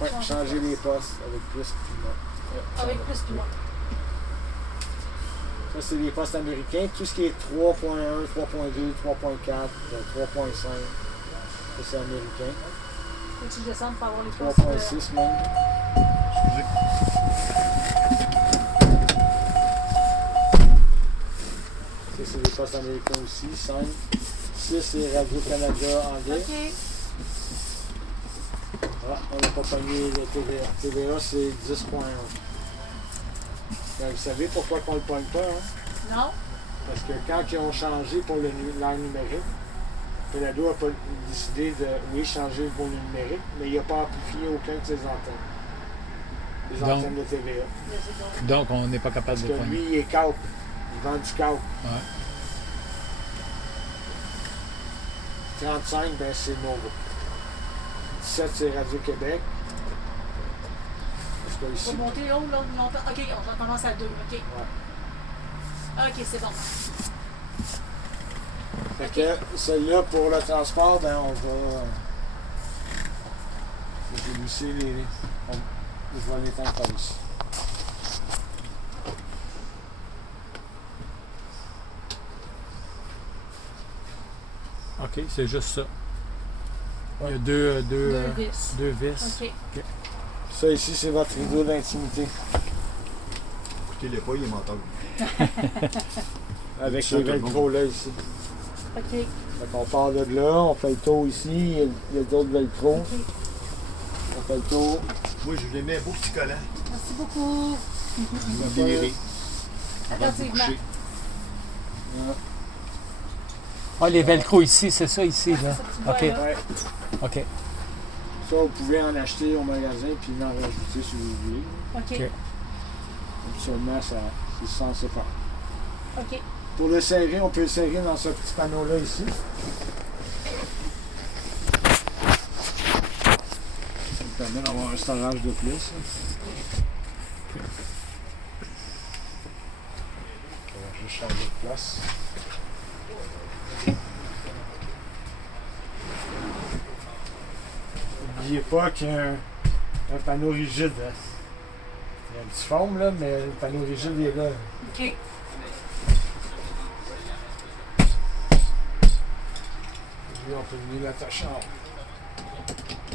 Ouais, changer les postes avec plus puis moins. Avec plus puis moins. Ça, c'est les postes américains. Tout ce qui est 3.1, 3.2, 3.4, 3.5, ça, c'est américain. Faut-tu que je descende pour avoir les postes? 3.6 même. Ça, c'est les postes américains aussi. 5. 6, c'est Radio-Canada anglais. OK. Ah, on n'a pas pogné le TVA. TVA, c'est 10.1. Ben, vous savez pourquoi on ne le pogne pas, hein? Non? Parce que quand ils ont changé pour l'air numérique, Pelado a pas décidé de, oui, changer pour le numérique, mais il n'a pas amplifié aucun de ses antennes. Les Donc, antennes de TVA. C'est bon. Donc, on n'est pas capable Parce de que prendre. lui, il est câble. Il vend du câble. Ouais. 35, ben c'est Novo. 17, c'est Radio-Québec. Parce que ici, Faut monter haut, là, longtemps. OK, on recommence à 2. OK. OK, c'est bon. fait que celle-là, pour le transport, ben on va. Je vais lisser les. Je vais l'éteindre par ici. OK, c'est juste ça. Il y a deux vis. deux vis. OK. Ça ici, c'est votre rideau d'intimité. Écoutez-les pas, il est mental. Avec Ça, les tout le velcro là ici. OK. Fait qu'on part de là, on fait le tour ici, il y a d'autres velcro. OK. fait le tour. Moi, je les mets beau petit collant. Merci beaucoup. Je vais virer. Avant de vous Attentivement. coucher. Ah, les velcro ici, c'est ça ici, là. OK. Ouais. OK. Ça, vous pouvez en acheter au magasin puis en rajouter si vous voulez. OK. Habituellement, c'est censé faire. OK. Pour le serrer, on peut le serrer dans ce petit panneau-là ici. Ça me permet d'avoir un storage de plus. On va juste changer de place. N'oubliez pas qu'il y a un panneau rigide. Hein. Il y a un petit foam, là, mais le panneau rigide est là. OK. Lui, on peut venir l'attacher en haut.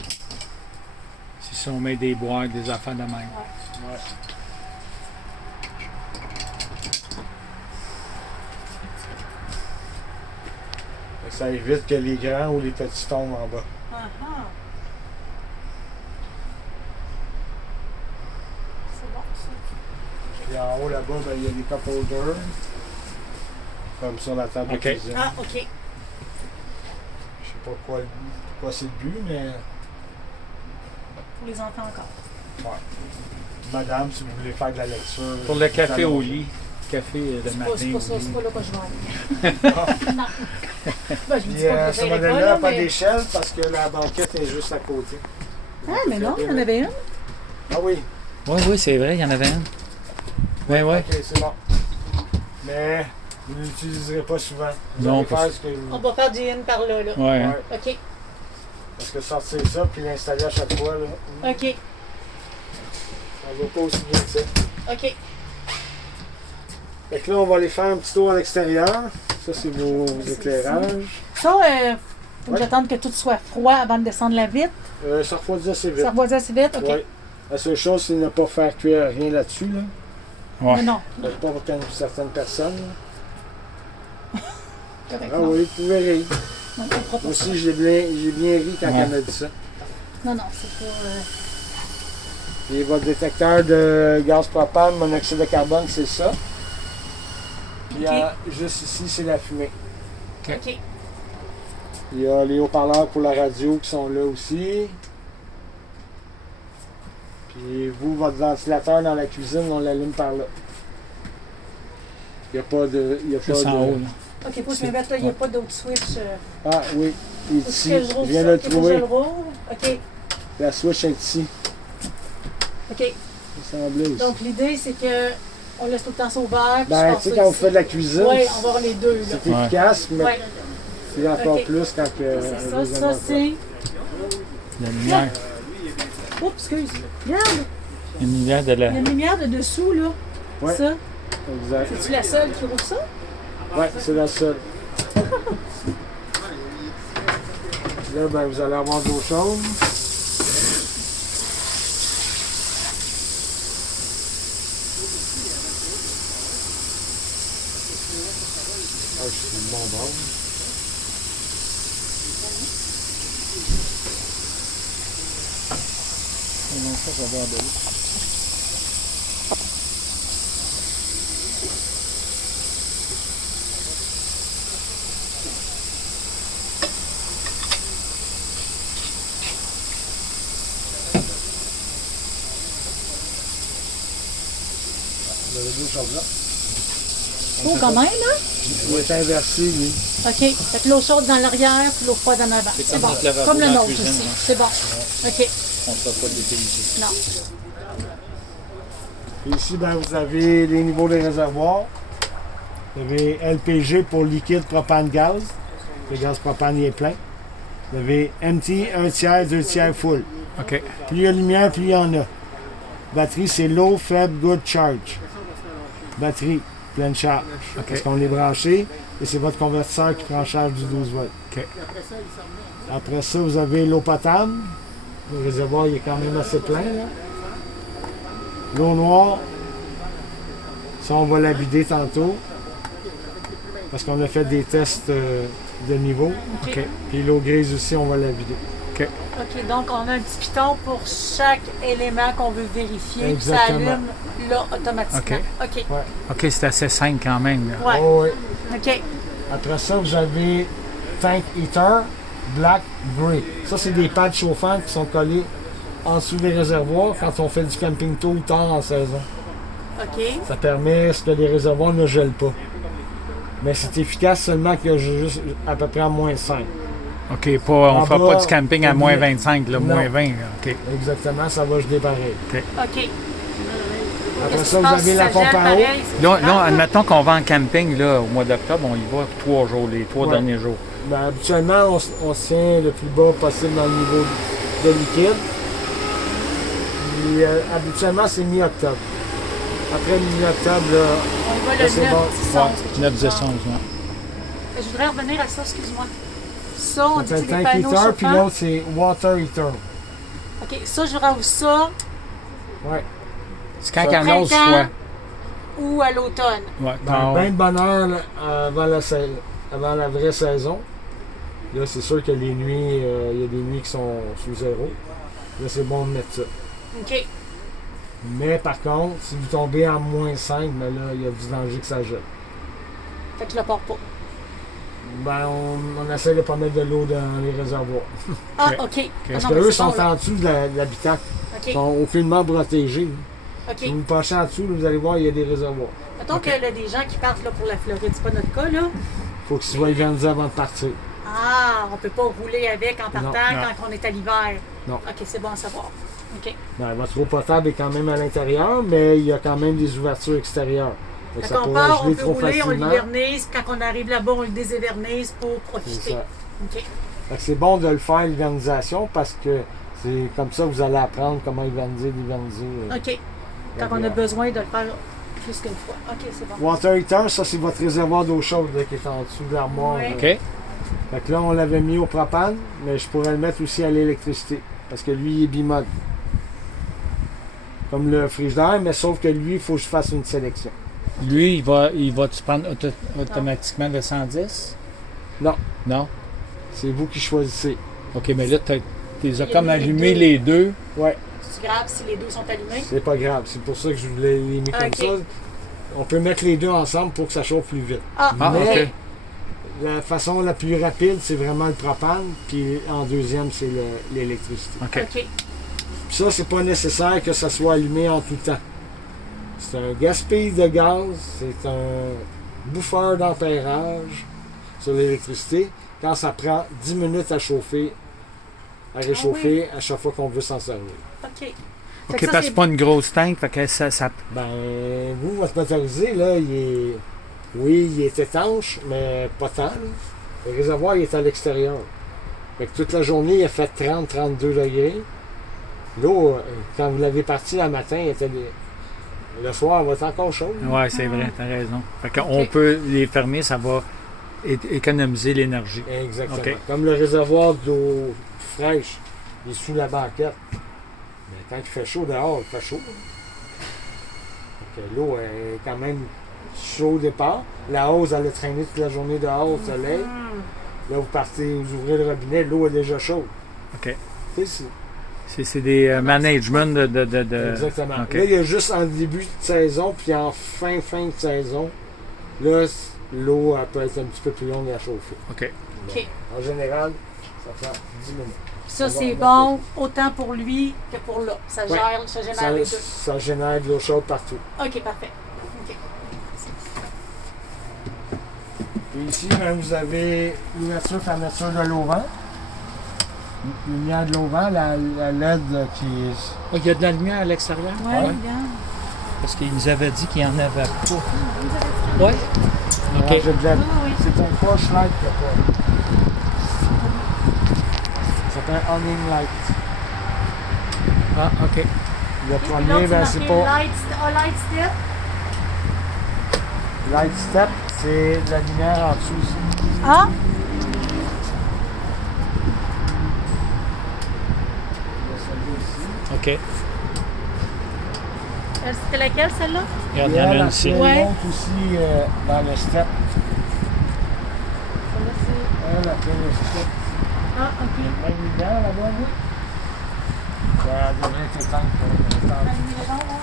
C'est ça, on met des boîtes, des affaires de même. Ouais. Fait que ça évite que les grands ou les petits tombent en bas. Ah ah. C'est bon, ça. Puis en haut là-bas, ben, il y a des cup holders. Comme sur la table Ok. de cuisine. Ah, OK. Je sais pas quoi c'est le but, mais Pour les enfants encore. ouais. Madame, si vous voulez faire de la lecture. Pour le café allons- au lit. Café de C'est matin. pas ça, au lit. c'est pas là que je vais aller. Non. Ben, je vous dis Puis pas que je ce n'irai modèle-là pas, n'a là, pas mais... d'échelle parce que la banquette est juste à côté. Ah, mais non, il y en avait une. Ah oui. Oui, oui, c'est vrai, il y en avait une. Oui, oui. Ok, c'est bon. Mais vous ne l'utiliserez pas souvent. Vous Non, allez pas faire ce que vous... On va faire du in par là, là. Ouais. hein. Ouais. OK. Parce que sortir ça puis l'installer à chaque fois, là, OK. ça va pas aussi bien que ça. OK. Fait que là, on va aller faire un petit tour à l'extérieur. Ça, c'est vos éclairages. Ça, faut que Ouais. j'attende que tout soit froid avant de descendre la vitre. Ça refroidit assez vite. Ça refroidit assez vite? OK. Ouais. La seule chose, c'est de ne pas faire cuire rien là-dessus. Là. Ouais. Mais non. Pas pour certaines personnes. Correct, Ah non. oui, vous pouvez rire. Non, on fera Moi pas ça. aussi, j'ai bien ri quand Ouais. elle m'a dit ça. Non, non, c'est pas... Et votre détecteur de gaz propane, monoxyde de carbone, c'est ça. Puis Ok. juste ici, c'est la fumée. OK. Il y a les haut-parleurs pour la radio qui sont là aussi. Puis vous, votre ventilateur dans la cuisine, on l'allume par là. Il n'y a pas de. Il y a pas Juste en haut, de... là. OK, faut que je me mette là, il n'y a pas d'autre switch. Ah oui, Faut ici. que je Je rouvre viens ça, de le faut que je trouver. le rouvre. OK. La switch est ici. OK. Il semblait ici. Donc, l'idée, c'est que on laisse tout le temps ça ouvert. puis je Ben, passe tu sais, ça quand vous ici. faites de la cuisine, Oui, on va avoir les deux, là. c'est Ouais. efficace, mais Ouais. c'est encore Ok. plus quand que. C'est vous ça. en Ça, avez c'est... La lumière. Oups, excuse. Regarde, Une lumière de la. il y a une lumière de dessous, là. Ouais. Ça. pas. Exact. C'est-tu la seule qui roule ça? Ouais, c'est la seule. Là, ben, vous allez avoir de l'eau chaude. Ah, je suis une bonbonne. Non, ça va avoir de l'eau. Vous avez de l'eau chaude là. Oh, quand même, hein? Il va être inversé, lui. OK. Fait que l'eau chaude dans l'arrière, puis l'eau froide en avant. C'est comme bon. notre lavabo Comme le dans la nôtre cuisine, aussi. ouais. C'est bon. OK. On ne va pas l'utiliser. Non. Puis ici, ben, vous avez les niveaux des réservoirs. Vous avez LPG pour liquide propane-gaz. Le gaz propane il est plein. Vous avez empty, 1 tiers, 2 tiers full. OK. Plus il y a lumière, plus il y en a. Batterie, c'est low, faible, good charge. Batterie, pleine charge. Parce qu'on est branché et c'est votre convertisseur qui prend charge du 12 volts. OK. Après ça, vous avez l'eau potable. Le réservoir il est quand même assez plein. là. L'eau noire, ça on va la vider tantôt. Parce qu'on a fait des tests de niveau. OK. Puis l'eau grise aussi, on va la vider. OK. OK, donc on a un petit piton pour chaque élément qu'on veut vérifier, puis ça Exactement. allume là automatiquement. OK. Ouais. OK, c'est assez simple quand même. Là. Ouais. Oh, oui. OK. Après ça, vous avez Tank Heater, Black, Grey. Ça, c'est des pads chauffants qui sont collés en dessous des réservoirs quand on fait du camping tour tard en saison. OK. Ça permet que les réservoirs ne gèlent pas. Mais c'est efficace seulement que juste à peu près à moins 5. OK, on En ne fera bas, pas du camping à moins 25, là, non. moins 20. Là. OK. Exactement, ça va geler pareil. OK. Après Qu'est-ce ça, qui vous se avez passe la si ça pompe gèle à eau. pareil? C'est Là, grave, admettons qu'on va en camping là, au mois d'octobre, on y va 3 jours, les 3 Ouais. derniers jours. Ben, habituellement, on se tient le plus bas possible dans le niveau de liquide. Puis, habituellement, c'est mi-octobre. Après mi-octobre, là, On va là, le c'est 9, bon. 10, 11. Ouais, quelque chose 9, du 10, genre. 11, ouais. Je voudrais revenir à ça, excuse-moi. Ça, on dit ça que fait c'est des Tank panneaux Heater, puis chauffants. l'autre, c'est Water Heater. OK, ça, je ravoue ça Ouais. C'est quand Ça- qu'il y en a Printemps. fois. ou à l'automne. Ouais, Ben, ben de bonne heure là, avant la vraie saison. Là, c'est sûr que les nuits, il y a des nuits qui sont sous zéro. Là, c'est bon de mettre ça. OK. Mais par contre, si vous tombez en moins 5, ben là, il y a du danger que ça jette. Fait que je le porte pas. Ben, on essaie de pas mettre de l'eau dans les réservoirs. Ah, OK. OK. Ah Parce non, qu'eux mais c'est sont bon, là. en dessous de l'habitacle. Ils OK. sont aucunement protégés. Si OK. vous penchez en dessous, vous allez voir, il y a des réservoirs. Mettons OK. qu'il y a des gens qui partent là, pour la Floride. C'est pas notre cas, là. Il faut qu'ils soient organisés avant de partir. Ah, on peut pas rouler avec en partant Non. quand on est à l'hiver. Non. OK, c'est bon à savoir. OK. Ben, votre eau potable est quand même à l'intérieur, mais il y a quand même des ouvertures extérieures. Fait que Quand ça on pourrait part, on geler peut trop rouler, on facilement. l'hivernise. Quand on arrive là-bas, on le déshivernise pour C'est profiter. ça. OK. Fait que c'est bon de le faire, l'hivernisation, parce que c'est comme ça que vous allez apprendre comment hiverniser, OK. Quand on a besoin de le faire plus qu'une fois. OK, c'est bon. Water heater, ça c'est votre réservoir d'eau chaude là, qui est en dessous de l'armoire. Ouais. là. OK. Fait que là, on l'avait mis au propane, mais je pourrais le mettre aussi à l'électricité, parce que lui, il est bimode. Comme le frigidaire, mais sauf que lui, il faut que je fasse une sélection. Lui, il va-tu prendre automatiquement le 110? Non. Non? C'est vous qui choisissez. OK, mais là, tu as Il y a comme les allumé deux. les deux. Ouais, C'est grave si les deux sont allumés? c'est pas grave. C'est pour ça que je voulais les mis comme Ok. ça. On peut mettre les deux ensemble pour que ça chauffe plus vite. Ah, Ah, Mais- OK. La façon la plus rapide, c'est vraiment le propane, puis en deuxième, c'est l'électricité. OK. OK. Puis ça, c'est pas nécessaire que ça soit allumé en tout temps. C'est un gaspille de gaz, c'est un bouffeur d'ampérage sur l'électricité. Quand ça prend 10 minutes à chauffer, à réchauffer à chaque fois qu'on veut s'en servir. OK. Fait OK, que ça, parce que c'est pas une grosse tank, fait que ça Ben, vous, votre motorisé, là, oui, il est étanche, mais pas tant. Là. Le réservoir, il est à l'extérieur. Fait que toute la journée, il a fait 30-32 degrés. L'eau, quand vous l'avez parti le matin, le soir, elle va être encore chaude. Ouais, c'est vrai, t'as raison. Fait qu'on OK. peut les fermer, ça va économiser l'énergie. Exactement. OK. Comme le réservoir d'eau fraîche, il est sous la banquette. Mais quand il fait chaud dehors, il fait chaud. Fait que l'eau est quand même chaude au départ. La hausse, elle a traîné toute la journée dehors au soleil. Là, vous partez, vous ouvrez le robinet, l'eau est déjà chaude. OK. Tu sais, C'est des management de. exactement. OK. Là, il y a juste en début de saison, puis en fin de saison, là, l'eau elle peut être un petit peu plus longue à chauffer. OK. OK. En général, ça prend 10 minutes. Ça, c'est bon autant pour lui que pour là. Ça Ouais. gère, ça génère les deux. Ça génère de l'eau chaude partout. OK, parfait. OK. Et ici, ben, vous avez l'ouverture-fermeture de l'auvent. Lumière de l'auvent, la LED qui est... Ah, il y a de la lumière à l'extérieur? Ouais, Ouais. bien. Parce qu'il nous avait dit qu'il n'y en avait pas. Oui? Alors, OK. j'ai de la- Oui, oui. C'est un push light qu'il y a pas. Ça s'appelle Awning Light. Ah, OK. Le Et puis premier, l'autre, ben, c'est c'est marqué pas... light step. Light Step, c'est la lumière en dessous ici. Ah, Il y a celle-là ici. OK. c'était laquelle, celle-là? Regarde, il y en a une ici. Elle Ouais. monte aussi dans le step. Elle a fait le step. Ah, ok. Il y a une main dedans, là-bas, oui. Ça devrait être éteinte pour le temps. La numéro, là.